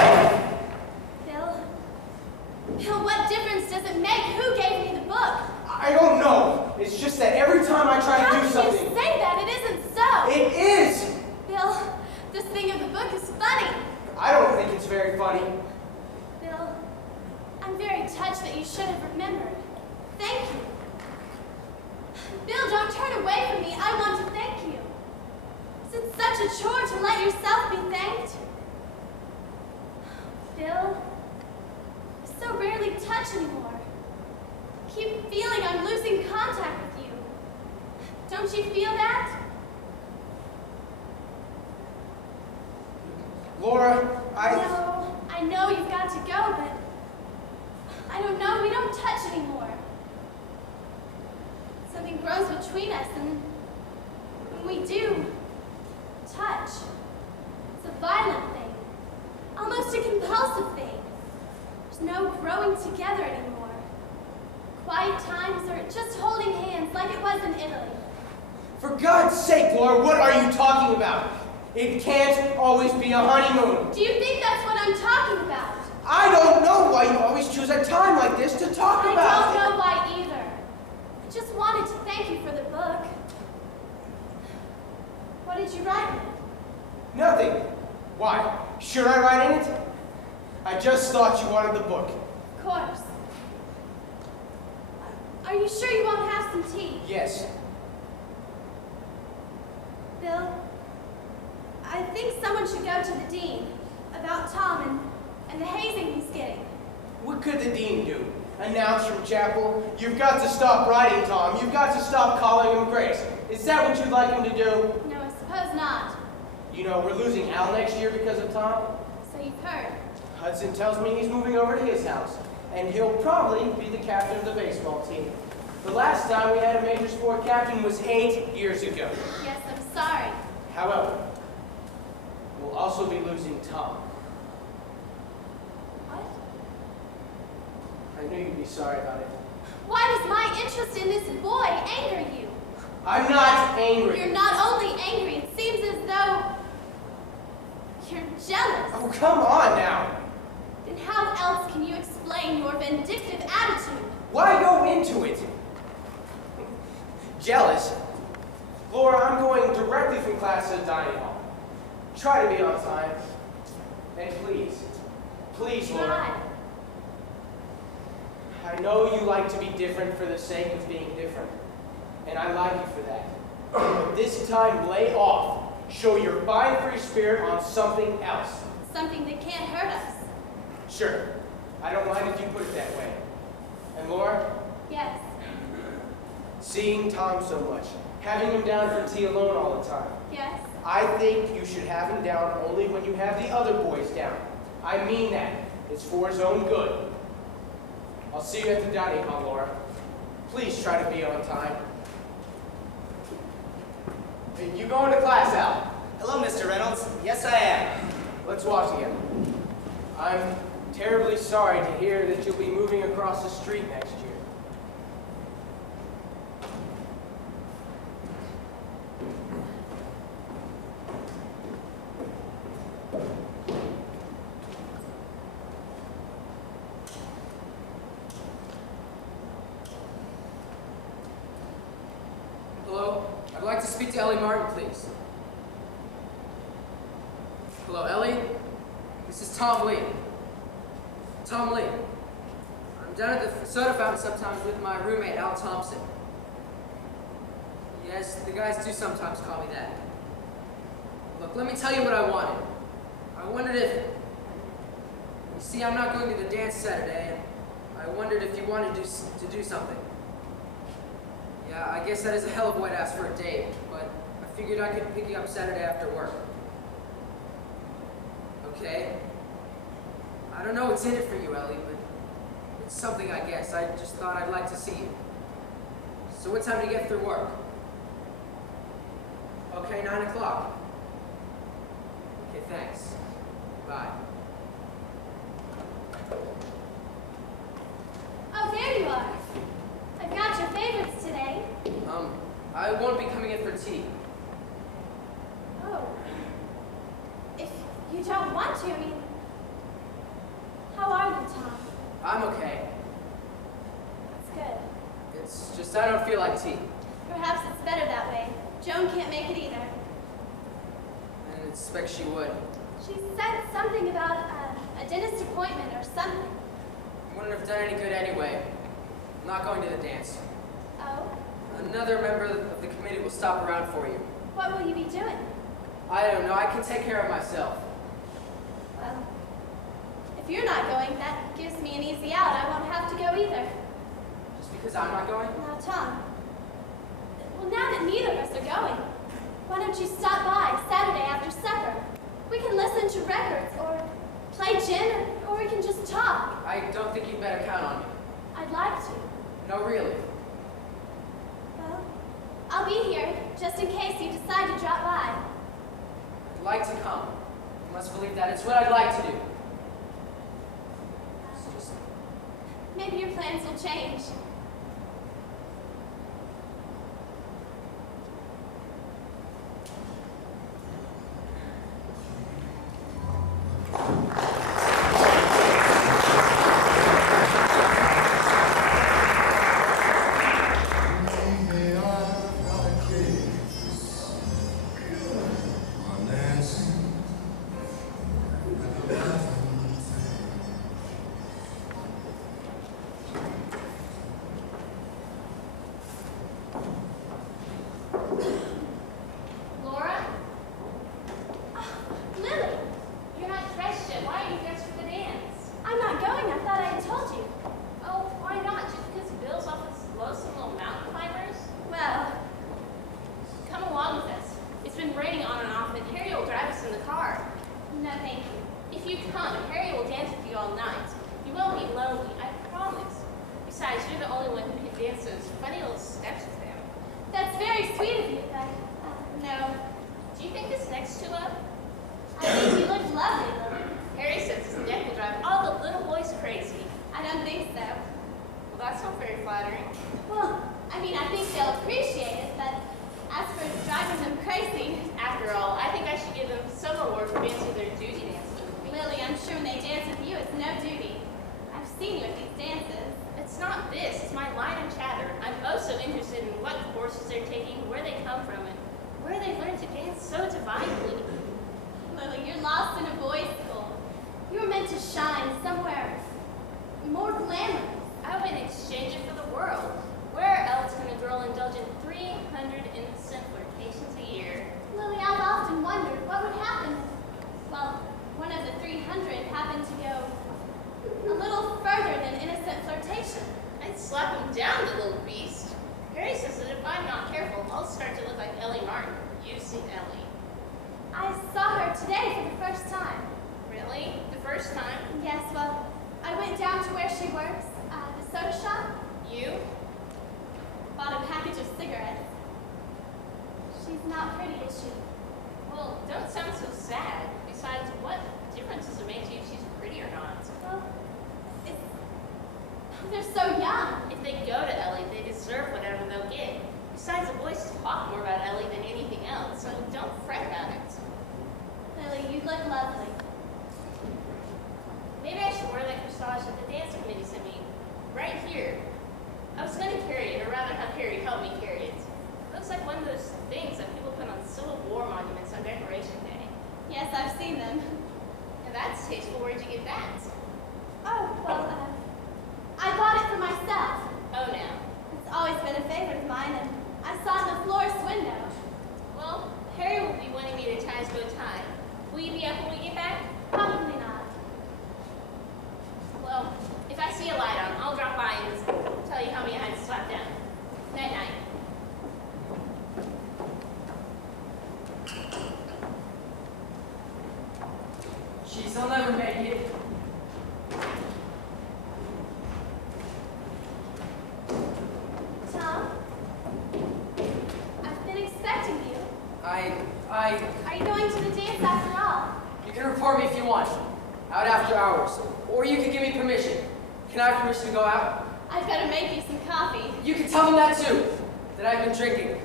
Damn! Bill, what difference does it make who gave me the book? I don't know. It's just that every time I try How to can do you something... say that? It isn't so. It is! Bill, this thing of the book is funny. I don't think it's very funny. Bill, I'm very touched that you should have remembered. Thank you. Bill, don't turn away from me. I want to thank you. Is it such a chore to let yourself be thanked? Bill, I so rarely touch anymore. I keep feeling I'm losing contact with you. Don't you feel that? Laura, No, I know you've got to go, but I don't know, we don't touch anymore. Something grows between us, and when we do touch, it's a violent thing, almost a compulsive thing. There's no growing together anymore. Quiet times or just holding hands like it was in Italy. For God's sake, Laura, what are you talking about? It can't always be a honeymoon. Do you think that's what I'm talking about? I don't know why you always choose a time like this to talk I about don't know why either. I just wanted to thank you for the book. What did you write in it? Nothing. Why? Should I write in it? I just thought you wanted the book. Of course. Are you sure you won't have some tea? Yes. Bill, I think someone should go to the dean about Tom and the hazing he's getting. What could the dean do? Announce from chapel, "You've got to stop writing, Tom. You've got to stop calling him Grace." Is that what you'd like him to do? No, I suppose not. You know, we're losing Al next year because of Tom. So you've heard. Hudson tells me he's moving over to his house, and he'll probably be the captain of the baseball team. The last time we had a major sport captain was 8 years ago. Yes, I'm sorry. However, we'll also be losing Tom. What? I knew you'd be sorry about it. Why does my interest in this boy anger you? I'm not angry. You're not only angry, it seems as though you're jealous. Oh, come on now. Then how else can you explain your vindictive attitude? Why go into it? Jealous? Laura, I'm going directly from class to the dining hall. Try to be on time. And please, please, Laura. I know you like to be different for the sake of being different. And I like you for that. But this time, lay off. Show your fine free spirit on something else. Something that can't hurt us. Sure. I don't mind if you put it that way. And Laura? Yes. Seeing Tom so much, having him down for tea alone all the time. Yes. I think you should have him down only when you have the other boys down. I mean that. It's for his own good. I'll see you at the dining hall, Laura. Please try to be on time. Hey, you going to class, Al? Hello, Mr. Reynolds. Yes, I am. Let's watch together. I'm terribly sorry to hear that you'll be moving across the street next year. Hello? I'd like to speak to Ellie Martin, please. Hello, Ellie? This is Tom Lee. Tom Lee. I'm down at the soda fountain sometimes with my roommate, Al Thompson. Yes, the guys do sometimes call me that. Look, let me tell you what I wanted. I wondered if... You see, I'm not going to the dance Saturday, and I wondered if you wanted to do something. Yeah, I guess that is a hell of a way to ask for a date, but I figured I could pick you up Saturday after work. Okay? I don't know what's in it for you, Ellie, but it's something, I guess. I just thought I'd like to see you. So what time do you get through work? Okay, 9 o'clock. Okay, thanks. Bye. Oh, there you are. I've got your favorites today. I won't be coming in for tea. Oh. If you don't want to, I mean... How are you, Tom? I'm okay. That's good. It's just I don't feel like tea. Perhaps it's better that way. Joan can't make it either. I didn't expect she would. She said something about a dentist appointment or something. Wouldn't have done any good anyway. I'm not going to the dance. Oh? Another member of the committee will stop around for you. What will you be doing? I don't know. I can take care of myself. Well, if you're not going, that gives me an easy out. I won't have to go either. Just because I'm not going? Now, Tom. Well, now that neither of us are going, why don't you stop by Saturday after supper? We can listen to records, or play gin, or we can just talk. I don't think you'd better count on me. I'd like to. No, really. Well, I'll be here, just in case you decide to drop by. I'd like to come. You must believe that. It's what I'd like to do. It's just... Maybe your plans will change. Dancing No, thank you. If you come, Harry will dance with you all night. You won't be lonely, I promise. Besides, you're the only one who can dance those funny little steps with him. That's very sweet of you, but no. Do you think this neck's too up? I think you look lovely, Lily. Harry says his neck will drive all the little boys crazy. I don't think so. Well, that's not very flattering. Well, I mean, I think they'll appreciate it, but as for driving them crazy, After all, I think I should give them some reward for dancing their duty dance with me. Lily, I'm sure when they dance with you, it's no duty. I've seen you at these dances. It's not this, it's my line of chatter. I'm also interested in what courses they're taking, where they come from, and where they learn to dance so divinely. Lily, you're lost in a boys' school. You were meant to shine somewhere more glamorous. I would exchange it for the world. Where else can a girl indulge in 300 innocent flirtations a year? Lily, I've often wondered what would happen. Well, one of the 300 happened to go a little further than innocent flirtation. I'd slap him down, the little beast. Harry says that if I'm not careful, I'll start to look like Ellie Martin. You've seen Ellie. I saw her today for the first time. Really? The first time? Yes, well, I went down to where she works, the soda shop, You? bought a package of cigarettes. She's not pretty, is she? Well, don't sound so sad. Besides, what difference does it make to you if she's pretty or not? Well, they're so young. If they go to Ellie, they deserve whatever they'll get. Besides, the boys talk more about Ellie than anything else, so don't fret about it. Lily, you look lovely. Maybe I should wear that corsage that the dance committee sent me. Right here. I was going to carry it, or rather have Harry help me carry it. It looks like one of those things that people put on Civil War monuments on Decoration Day. Yes, I've seen them. Now that's tasteful. Where'd you get that? Oh, well, I bought it for myself. Oh, now. It's always been a favorite of mine, and I saw it in the florist's window. Well, Harry will be wanting me to tie his bow tie. Will you be up when we get back? Probably not. Well, if I see a light on, I'll drop by and tell you how many I had to slap down. Night-night. Jeez, I'll never make it. Tom? I've been expecting you. Are you going to the dance after all? You can report me if you want. Out after hours. Or you can give me permission. Can I have permission to go out? I'd better make you some coffee. You can tell them that too. That I've been drinking.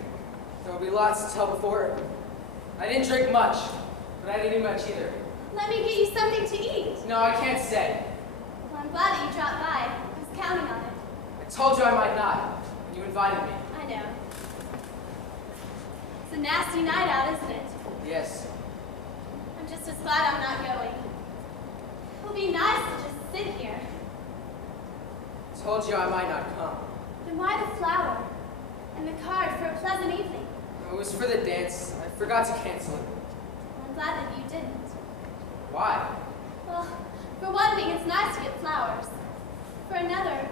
There will be lots to tell before. I didn't drink much, but I didn't eat much either. Let me get you something to eat. No, I can't stay. Well, I'm glad that you dropped by. I was counting on it. I told you I might not. You invited me. I know. It's a nasty night out, isn't it? Yes. I'm just as glad I'm not going. It will be nice to just sit here. I told you I might not come. Then why the flower? And the card for a pleasant evening? It was for the dance. I forgot to cancel it. Well, I'm glad that you didn't. Why? Well, for one thing, it's nice to get flowers. For another,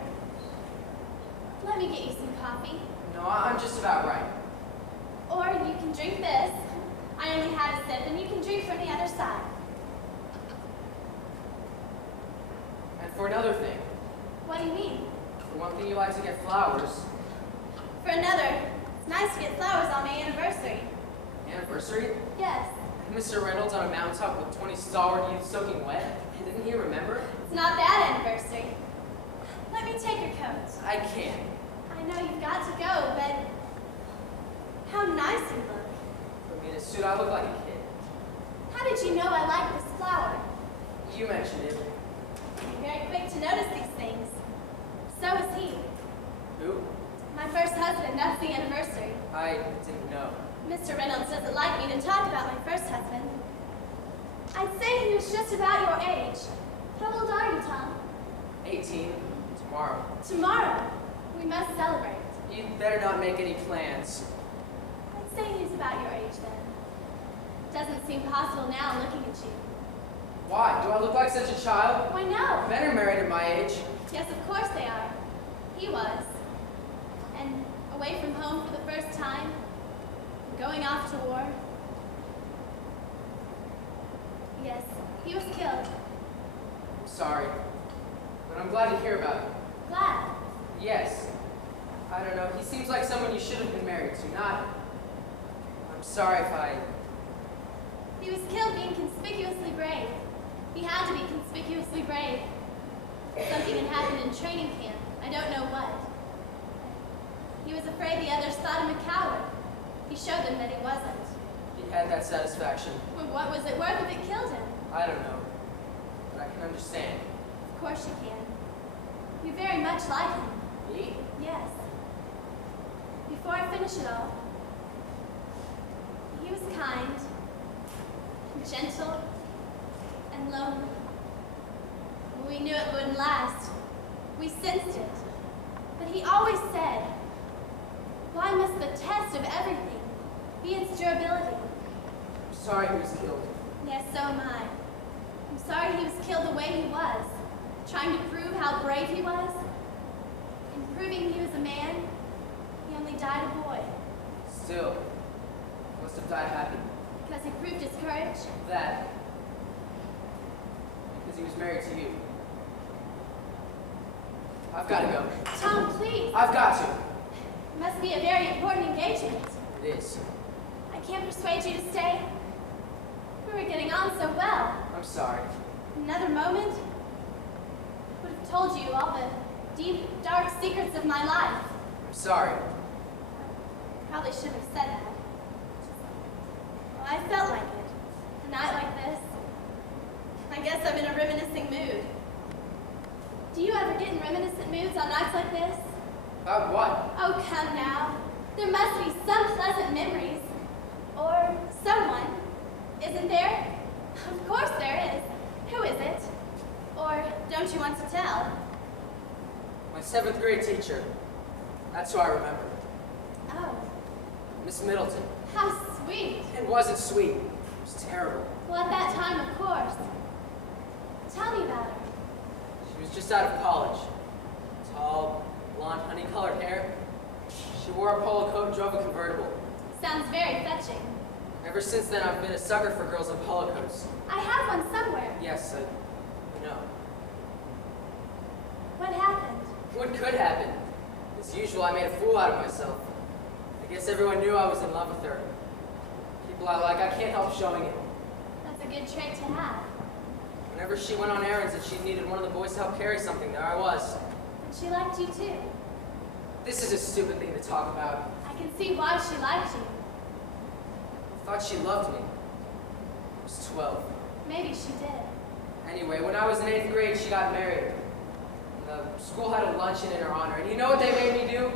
let me get you some coffee. No, I'm just about right. Or you can drink this. I only had a sip, and you can drink from the other side. And for another thing. What do you mean? For one thing, you like to get flowers. For another, it's nice to get flowers on my anniversary. Anniversary? Yes, Mr. Reynolds on a mountaintop with 20 stalwart youths soaking wet? Didn't he remember? it's not that anniversary. Let me take your coat. I can't. I know you've got to go, but how nice you look. For me in a suit, I look like a kid. How did you know I like this flower? You mentioned it. You're very quick to notice these things. So is he. Who? My first husband, that's the anniversary. I didn't know. Mr. Reynolds doesn't like me to talk about my first husband. I'd say he was just about your age. How old are you, Tom? 18. Tomorrow. Tomorrow. We must celebrate. You'd better not make any plans. I'd say he's about your age then. Doesn't seem possible now looking at you. Why? Do I look like such a child? Why no? Men are married at my age. Yes, of course they are. He was. And away from home for the first time. Going off to war. Yes, he was killed. I'm sorry, but I'm glad to hear about it. Glad. Yes. I don't know. He seems like someone you should have been married to, not... I'm sorry if I... He was killed being conspicuously brave. He had to be conspicuously brave. Something had happened in training camp. I don't know what. He was afraid the others thought him a coward. He showed them that he wasn't. He had that satisfaction. Well, what was it worth if it killed him? I don't know, but I can understand. Of course you can. You very much like him. Me? Yes. Before I finish it all, he was kind, gentle, and lonely. We knew it wouldn't last. We sensed it. But he always said, why must the test of everything be its durability? I'm sorry he was killed. Yes, so am I. I'm sorry he was killed the way he was, trying to prove how brave he was. In proving he was a man, he only died a boy. Still, he must have died happy. Because he proved his courage. That. Because he was married to you. I've got to go. Tom, please. I've got to. It must be a very important engagement. It is. I can't persuade you to stay. We were getting on so well. I'm sorry. Another moment would have told you all the deep, dark secrets of my life. I'm sorry. Probably shouldn't have said that. Well, I felt like it. A night like this. I guess I'm in a reminiscing mood. Do you ever get in reminiscent moods on nights like this? About what? Oh, come now. There must be some pleasant memories. Or someone. Isn't there? Of course there is. Who is it? Or don't you want to tell? My 7th grade teacher. That's who I remember. Oh, Miss Middleton. how sweet. It wasn't sweet. It was terrible. Well, at that time, of course. Tell me about her. She was just out of college. Tall, blonde, honey-colored hair. She wore a polo coat and drove a convertible. Sounds very fetching. Ever since then, I've been a sucker for girls in polo coats. I have one somewhere. Yes, I know. What happened? What could happen? As usual, I made a fool out of myself. I guess everyone knew I was in love with her. People I like, I can't help showing it. That's a good trait to have. Whenever she went on errands and she needed one of the boys to help carry something, there I was. And she liked you too. This is a stupid thing to talk about. I can see why she liked you. I thought she loved me. I was 12. Maybe she did. Anyway, when I was in 8th grade, she got married. And the school had a luncheon in her honor. And you know what they made me do?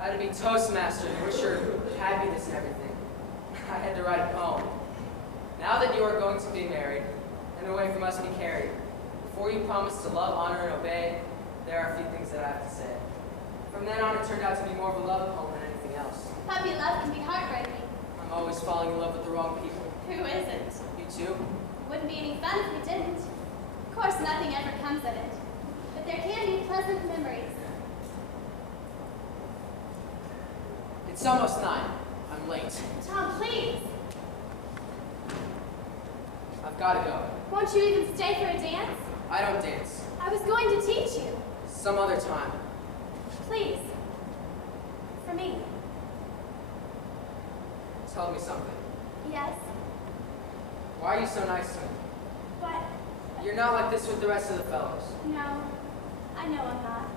I had to be Toastmaster and wish her happiness and everything. I had to write a poem. Now that you are going to be married, and away from us be carried, before you promise to love, honor, and obey, there are a few things that I have to say. From then on, it turned out to be more of a love poem than anything else. Puppy love can be heartbreaking. I'm always falling in love with the wrong people. Who isn't? You too? Wouldn't be any fun if we didn't. Of course, nothing ever comes of it. But there can be pleasant memories. It's almost 9. I'm late. Tom, please. I've got to go. Won't you even stay for a dance? I don't dance. I was going to teach you. Some other time. Please. For me. Tell me something. Yes. Why are you so nice to me? But, You're not like this with the rest of the fellows. no. I know I'm not.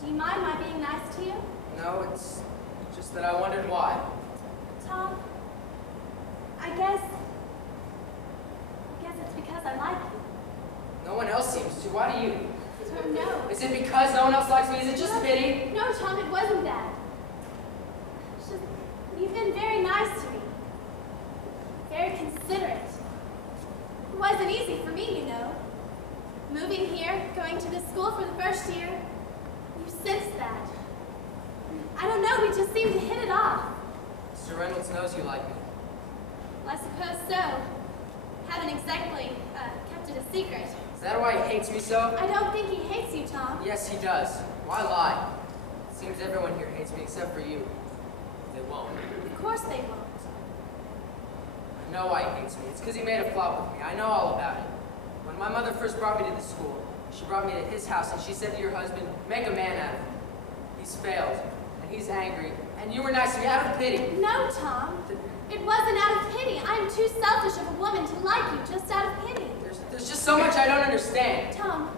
Do you mind my being nice to you? No, it's just that I wondered why. Tom, I guess it's because I like you. No one else seems to. Why do you? I don't know. Is it because no one else likes me? Is it just pity? No, Tom, it wasn't that. It's just, you've been very nice to me. Very considerate. It wasn't easy for me, you know. Moving here, going to this school for the first year, you sensed that. I don't know, we just seemed to hit it off. Mr. Reynolds knows you like me. Well, I suppose so. Haven't exactly kept it a secret. Is that why he hates me so? I don't think he hates you, Tom. Yes, he does. Why lie? It seems everyone here hates me except for you. They won't. Of course they won't. I know why he hates me. It's because he made a flop with me. I know all about it. When my mother first brought me to the school, she brought me to his house and she said to your husband, make a man out of him. He's failed, and he's angry, and you were nice to me out of pity. No, Tom. It wasn't out of pity. I am too selfish of a woman to like you just out of pity. There's just so much I don't understand. Tom,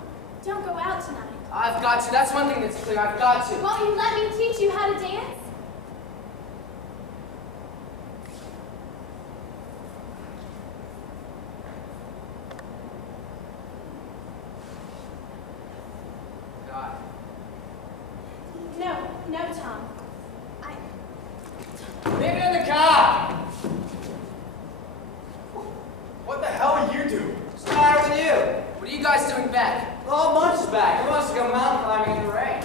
don't go out tonight. I've got to. That's one thing that's clear. I've got to. Won't you let me teach you how to dance? God. No, Tom. Leave it in the car! What the hell are you doing? What's the matter with you? What are you guys doing back? The whole bunch is back. Who wants to go mountain climbing in the rain?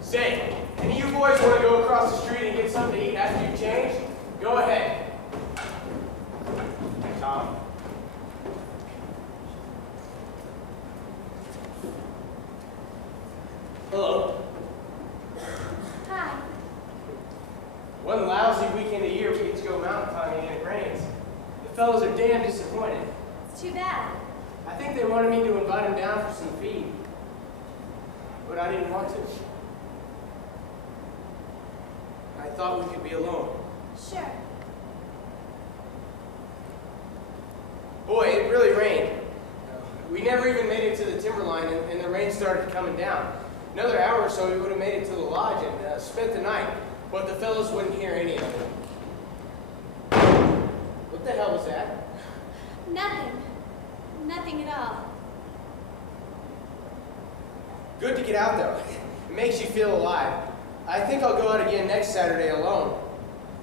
Say, any of you boys want to go across the street and get something to eat after you change? Go ahead. Tom. Hello. Hi. One lousy weekend a year we get to go mountain climbing and it rains. The fellows are damn disappointed. It's too bad. I think they wanted me to invite them down for some feed. But I didn't want to. I thought we could be alone. Sure. Boy, it really rained. We never even made it to the timberline and the rain started coming down. Another hour or so we would have made it to the lodge and spent the night. But the fellows wouldn't hear any of it. What the hell was that? Nothing. Nothing at all. Good to get out though. It makes you feel alive. I think I'll go out again next Saturday alone.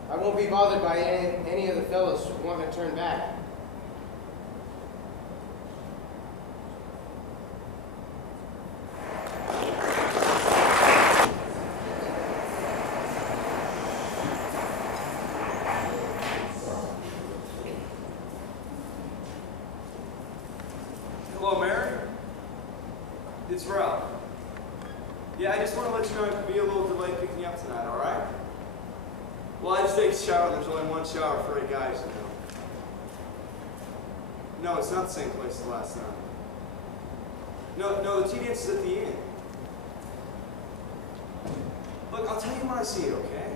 I won't be bothered by any of the fellows wanting to turn back. Hello, Mary. It's Ralph. Yeah, I just want to let you know it could be a little delayed picking you up tonight, all right? Well, I just take a shower. There's only one shower for 8 guys, you know. No, it's not the same place as last time. No, the tea dance is at the inn. Look, I'll tell you when I see you, okay?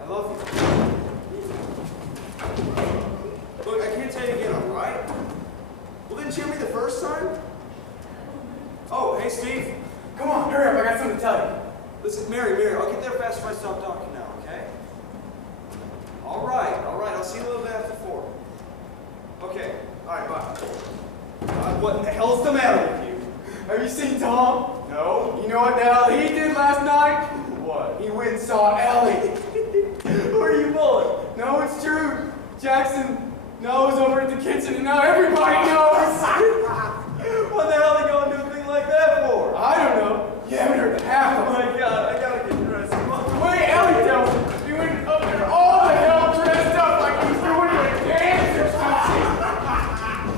I love you. Look, I can't tell you again, all right? Well, didn't you hear me the first time? Oh, hey, Steve. Come on, hurry up, I got something to tell you. Listen, Mary, I'll get there fast if I stop talking now, okay? All right, I'll see you a little bit after 4. Okay, all right, bye. What in the hell's the matter with you? Have you seen Tom? No? You know what the hell he did last night? What? He went and saw Ellie. Who are you bullying? No, it's true. Jackson knows over at the kitchen, and now everybody knows. What the hell are you going to do a thing like that for? I don't know. You haven't heard the half Oh of it. my God, I gotta get dressed. Come on. The way Ellie tells it, he went up there all the hell dressed up like he was doing a dance or something.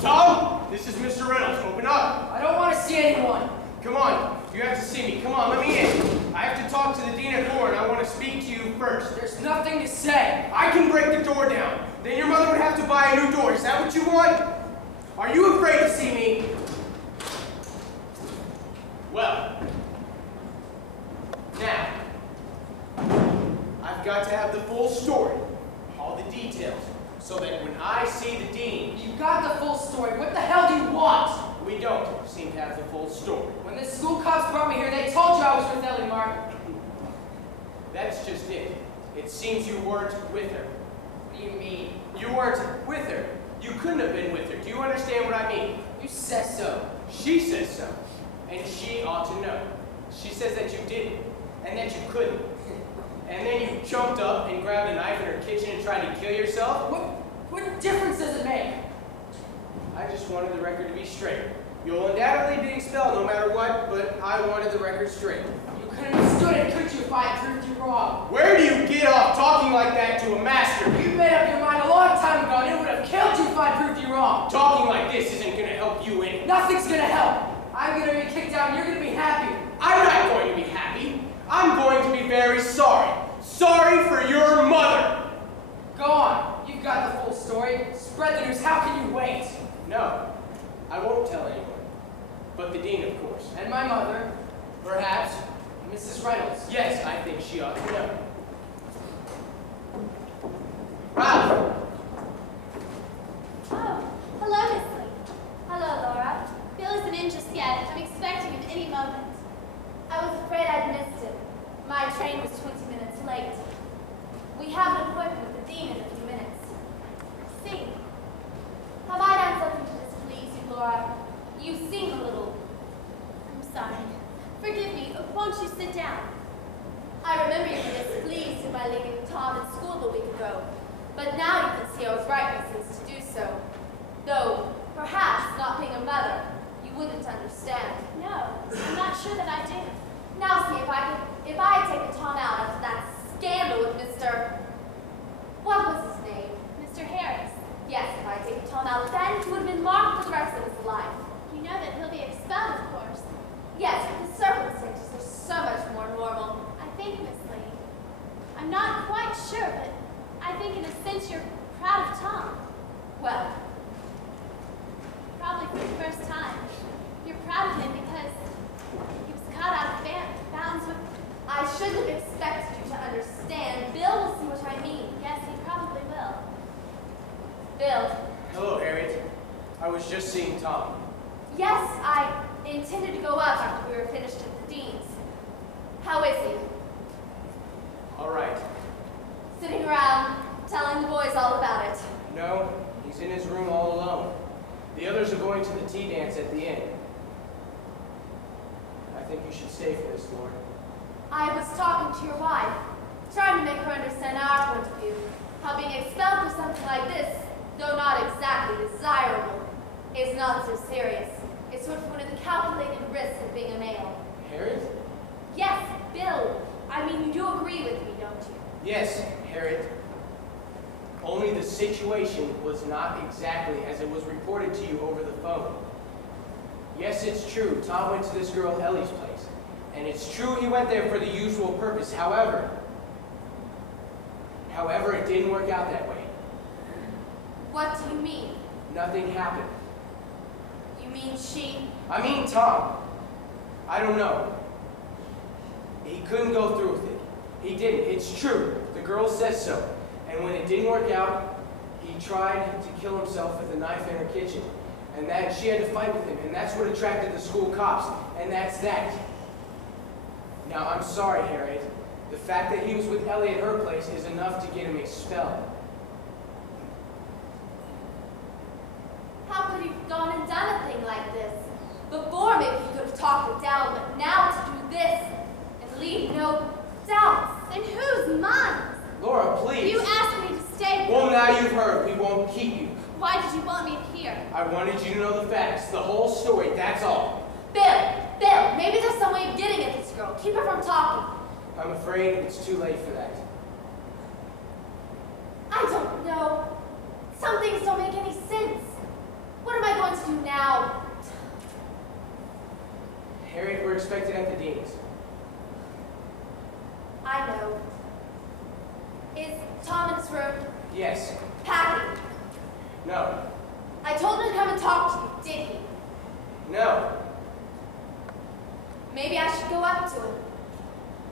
Tom, this is Mr. Reynolds. Open up. I don't want to see anyone. Come on. You have to see me. Come on, let me in. I have to talk to the dean of Corps, and I want to speak to you first. There's nothing to say. I can break the door down. Then your mother would have to buy a new door. Is that what you want? Are you afraid to see me? Well, now, I've got to have the full story, all the details, so that when I see the dean, You got the full story. What the hell do you want? we don't seem to have the full story. When the school cops brought me here, they told you I was with Ellie Martin. That's just it. It seems you weren't with her. What do you mean? You weren't with her. You couldn't have been with her. Do you understand what I mean? You said so. She says so. And she ought to know. She says that you didn't. And that you couldn't. And then you jumped up and grabbed a knife in her kitchen and tried to kill yourself? What difference does it make? I just wanted the record to be straight. You'll undoubtedly be expelled no matter what, but I wanted the record straight. You couldn't have stood it, could you, if I had proved you wrong? Where do you get off talking like that to a master? You made up your mind a long time ago, and it would have killed you if I proved you wrong. Talking like this isn't gonna help you any. Nothing's gonna help. I'm gonna be kicked out, and you're gonna be happy. I'm not going to be happy. I'm going to be very sorry. Sorry for your mother. Go on. You've got the full story. Spread the news. How can you wait? No, I won't tell anyone. But the dean, of course. And my mother, perhaps, Mrs. Reynolds. Yes, I think she ought to know. Ralph! Oh, hello, Miss Lee. Hello, Laura. Bill isn't in just yet. I'm expecting him any moment. I was afraid I'd missed him. My train was 20 minutes late. We have an appointment with the dean in a few minutes. See, Have I done something to displease you, Laura? You seem a little... I'm sorry. Forgive me. Won't you sit down? I remember you were displeased in my leaving Tom in school a week ago. But now you can see I was right in since to do so. Though, perhaps, not being a mother, you wouldn't understand. No, I'm not sure that I do. Now see, if I had taken Tom out after that scandal with Mr. What was his name? Mr. Harris, Yes, if I had taken Tom out then, he would have been marked for the rest of his life. you know that he'll be expelled, of course. Yes, but the circumstances are so much more normal. I think, Miss Lee, I'm not quite sure, but I think in a sense you're proud of Tom. Well, Probably for the first time. You're proud of him because he was caught out of bounds with... I shouldn't have expected you to understand. Bill will see what I mean. Yes, he probably will. Bill, Hello, Harriet. I was just seeing Tom. yes, I intended to go up after we were finished at the dean's. How is he? All right. Sitting around, telling the boys all about it. No, he's in his room all alone. The others are going to the tea dance at the inn. I think you should stay for this, Lord. I was talking to your wife, trying to make her understand our point of view. How being expelled for something like this, though not exactly desirable, is not so serious. It's sort of one of the calculated risks of being a male. Harriet? Yes, Bill. I mean, you do agree with me, don't you? Yes, Harriet. Only the situation was not exactly as it was reported to you over the phone. Yes, it's true, Tom went to this girl Ellie's place. And it's true he went there for the usual purpose. However, it didn't work out that way. What do you mean? Nothing happened. You mean she... I mean Tom. I don't know. He couldn't go through with it. He didn't. It's true. The girl says so. And when it didn't work out, he tried to kill himself with a knife in her kitchen. And that she had to fight with him. And that's what attracted the school cops. And that's that. Now, I'm sorry, Harriet. The fact that he was with Ellie at her place is enough to get him expelled. How could he have gone and done a thing like this? Before, maybe he could have talked it down, but now to do this and leave no doubts. In whose minds? Laura, please. You asked me to stay. Well, now you've heard. We won't keep you. Why did you want me here? I wanted you to know the facts, the whole story, that's all. Bill, maybe there's some way of getting at this girl. Keep her from talking. I'm afraid it's too late for that. I don't know. Some things don't make any sense. What am I going to do now? Harriet, we're expected at the Dean's. I know. Is Tom in his room? Yes. Packing. No. I told him to come and talk to you, did he? No. Maybe I should go up to him.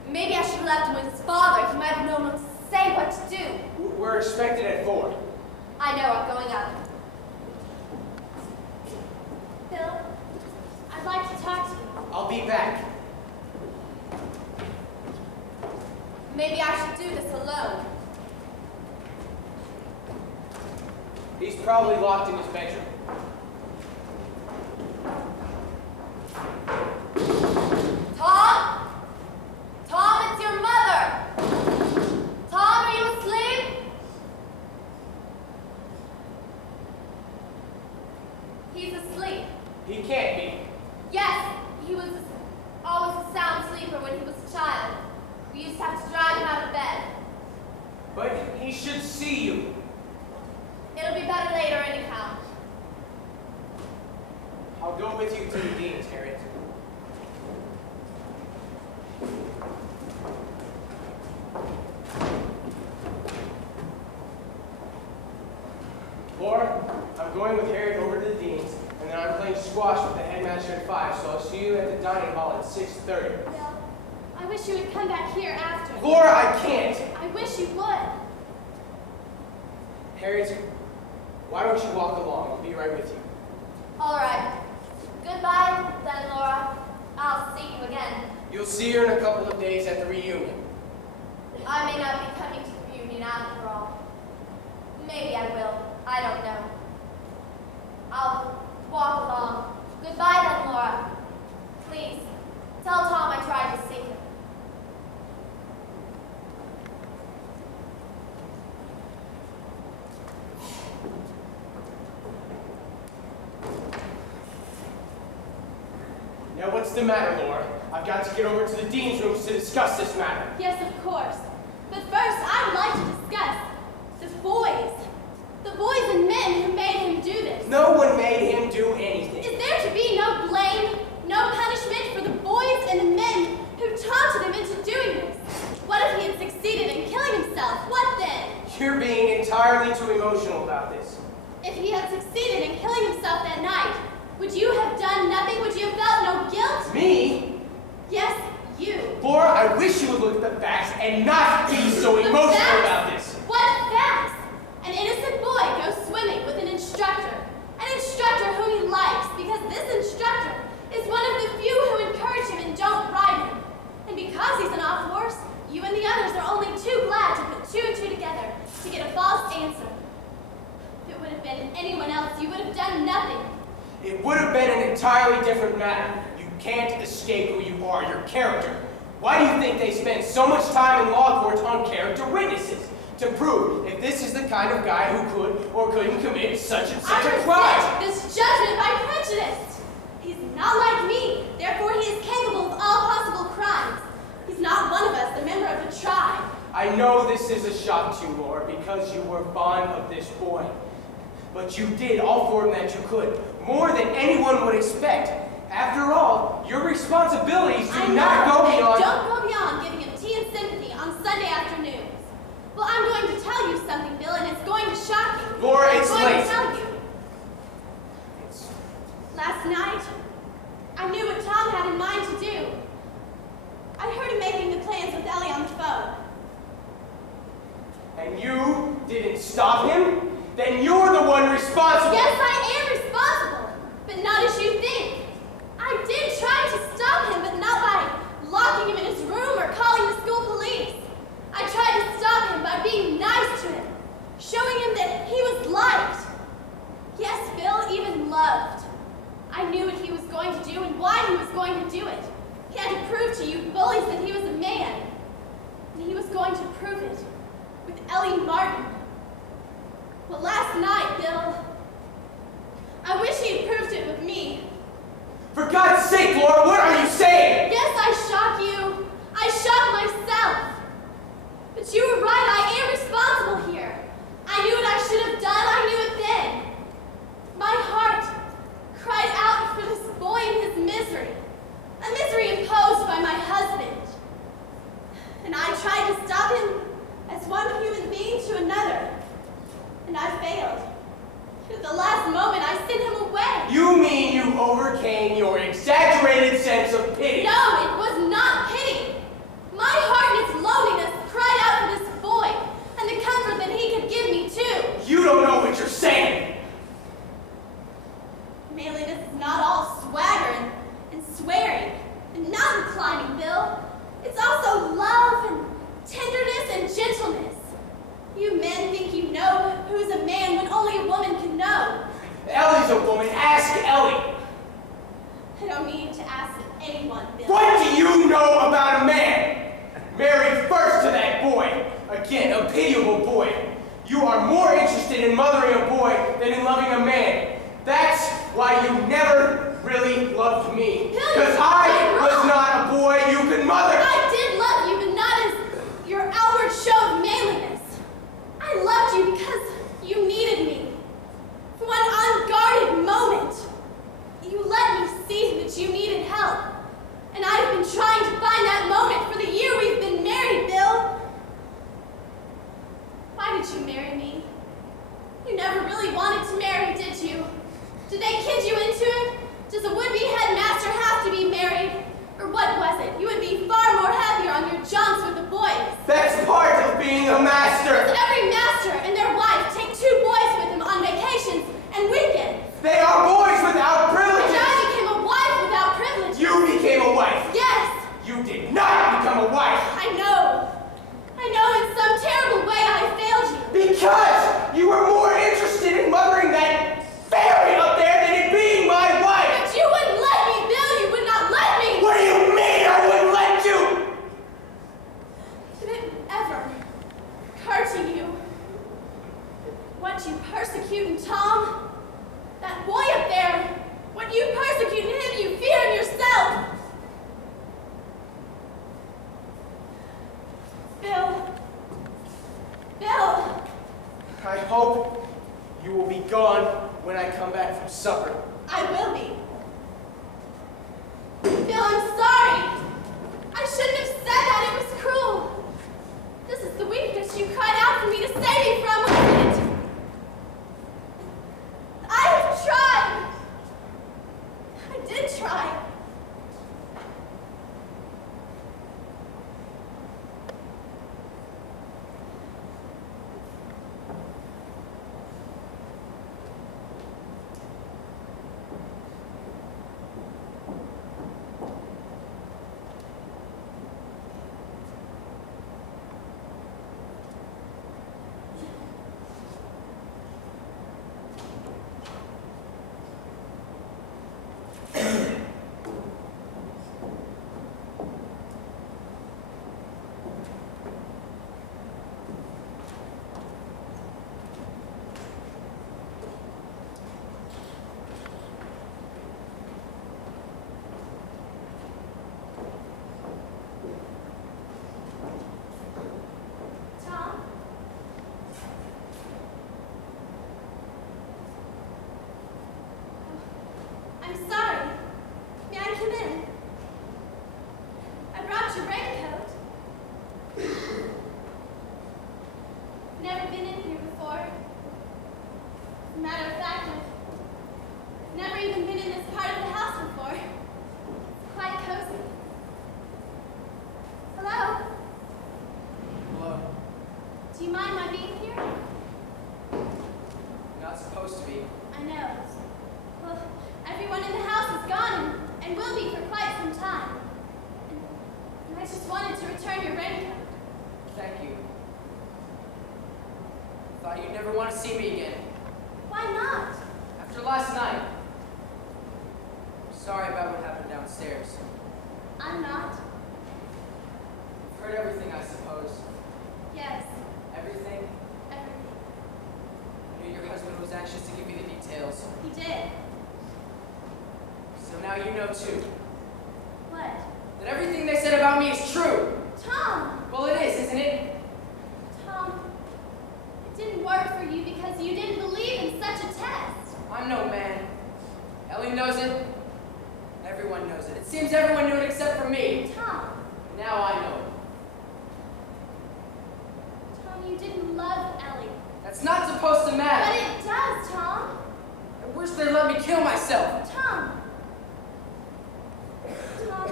Maybe I should have left him with his father. He might have known what to say, what to do. We're expected at 4. I know, I'm going up. Bill, I'd like to talk to you. I'll be back. Maybe I should do this alone. He's probably locked in his bedroom. Tom? Tom, it's your mother. Tom, are you asleep? He's asleep. He can't be. Yes, he was always a sound sleeper when he was a child. He should see you. It'll be better later anyhow. I'll go with you to the dean's, Harriet. Laura, I'm going with Harriet over to the dean's, and then I'm playing squash with the headmaster at 5, so I'll see you at the dining hall at 6:30. Bill, I wish you would come back here after. Laura, I can't! I wish you would. Harriet, why don't you walk along? I'll be right with you. All right. Goodbye, then, Laura. I'll see you again. You'll see her in a couple of days at the reunion. I may not be coming to the reunion after all. Maybe I will. I don't know. I'll walk along. Goodbye, then, Laura. Please, tell Tom I tried to see him. Now, what's the matter, Laura? I've got to get over to the dean's rooms to discuss this matter. Yes, of course. But first, I would like to discuss the boys. The boys and men who made him do this. No one made him do anything. Is there to be no blame, no punishment for the boys and the men who taunted him into doing this? What if he had succeeded in killing himself? What then? You're being entirely too emotional about this. If he had succeeded in killing himself that night, would you have done nothing? Would you have felt no guilt? Me? Yes, you. Laura, I wish you would look at the facts and not be so The emotional facts? about this. What facts? An innocent boy goes swimming with an instructor whom he likes, because this instructor is one of the few who encourage him and don't ride him. And because he's an off horse, you and the others are only too glad to put 2 and 2 together to get a false answer. If it would have been anyone else, you would have done nothing. It would have been an entirely different matter. You can't escape who you are, your character. Why do you think they spend so much time in law courts on character witnesses? To prove if this is the kind of guy who could or couldn't commit such and such a crime. This judgment by prejudice. He's not like me, therefore he is capable of all possible crimes. He's not one of us, the member of the tribe. I know this is a shock to you, Laura, because you were fond of this boy. But you did all for him that you could, more than anyone would expect. After all, your responsibilities do not go beyond... Don't go beyond giving him tea and sympathy on Sunday afternoons. Well, I'm going to tell you something, Bill, and it's going to shock you. Laura, it's I'm going late. to tell you. Last night, I knew what Tom had in mind to do. I heard him making the plans with Ellie on the phone. And you didn't stop him? Then you're the one responsible. Yes, I am responsible, but not as you think. I did try to stop him, but not by locking him in his room or calling the school police. I tried to stop him by being nice to him, showing him that he was liked. Yes, Bill, even loved. I knew what he was going to do and why he was going to do it. He had to prove to you bullies that he was a man. And he was going to prove it with Ellie Martin. Well, last night, Bill, I wish he had proved it with me. For God's sake, Laura, what are you saying? Yes, I shock you. I shock myself. But you were right, I am responsible here. I knew what I should have done, I knew it then. My heart cried out for this boy and his misery, a misery imposed by my husband. And I tried to stop him as one human being to another, and I failed. At the last moment, I sent him away. You mean you overcame your exaggerated sense of pity? No, it was not pity. My heart in its loneliness cried out for this boy and the comfort that he could give me too. You don't know what you're saying. Manliness is not all swagger and swearing and mountain climbing, Bill. It's also love and tenderness and gentleness. You men think you know who's a man when only a woman can know. Ellie's a woman. Ask Ellie. I don't need to ask anyone, Bill. What do you know about a man? Married first to that boy. Again, a pitiable boy. You are more interested in mothering a boy than in loving a man. That's why you never really loved me. Because I was not a boy you could mother. I did love you, but not as your outward show of manliness. I did you marry me? You never really wanted to marry, did you? Did they kid you into it? Does a would-be headmaster have to be married? Or what was it? You would be far more happier on your jaunts with the boys. That's part of being a master. Does every master and their wife take 2 boys with them on vacations and weekends? They are boys without And privileges. I became a wife without privileges. You became a wife. Yes, You did not become a wife. I know. I know in some terrible way I failed you. Because you were more interested in mothering that fairy up there than in being my wife. But you wouldn't let me, Bill. You would not let me. What do you mean I wouldn't let you? Did it ever occur to you what you persecute in Tom? That boy up there. What you persecute in him, you fear in yourself. Bill. Bill. I hope you will be gone when I come back from supper. I will be. Bill, I'm sorry. I shouldn't have said that. It was cruel. This is the weakness you cried out for me to save me from, wasn't it? I have tried. I did try. Tom? I'm sorry. May I come in? I brought your raincoat. Never been in here before. As a matter of fact, I've never even been in this part of the house before. It's quite cozy. Hello? Hello. Do you mind my being here? You're not supposed to be. I know. Well, everyone in the house is gone and will be for quite some time. And I just wanted to return your raincoat. Thank you. Thought you'd never want to see me again. Why not? After last night. I'm sorry about what happened downstairs. I'm not. You've heard everything, I suppose. Yes, Everything? everything. I knew your husband was anxious to give you the details. He did. So now you know too. What? That everything they said about me is true. Tom! Well, it is, isn't it? Tom, it didn't work for you because you didn't believe in such a test. I'm no man. Ellie knows it. Everyone knows it. It seems everyone knew it except for me. Tom, Now I know it. Tom, you didn't love Ellie. That's not supposed to But matter. it does, Tom. I wish they'd let me kill myself. Tom. Tom,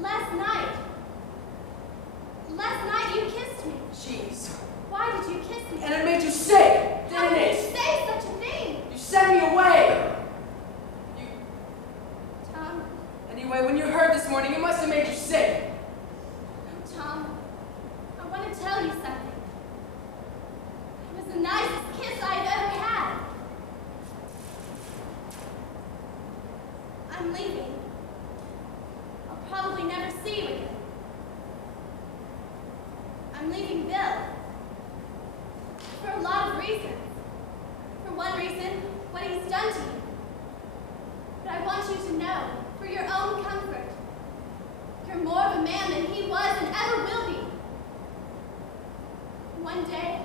last night you kissed me. Jeez. Why did you kiss me? And it made you sick, How didn't could you it? say such a thing? You sent me away. You. Tom, Anyway, when you heard this morning, it must have made you sick. Tom, I want to tell you something. It was the nicest kiss I've ever had. I'm leaving. I'll probably never see you again. I'm leaving Bill. For a lot of reasons. For one reason, what he's done to you. But I want you to know, for your own comfort, you're more of a man than he was and ever will be. One day,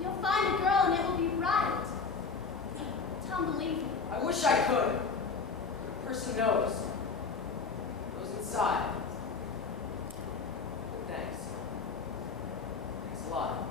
you'll find a girl and it will be right. Tom, believe me. I wish I could. The person knows. Goes inside. But thanks. Thanks a lot.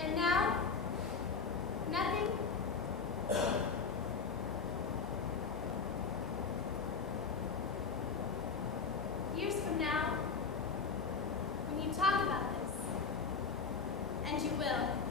And now, nothing. Years from now, when you talk about this, and you will,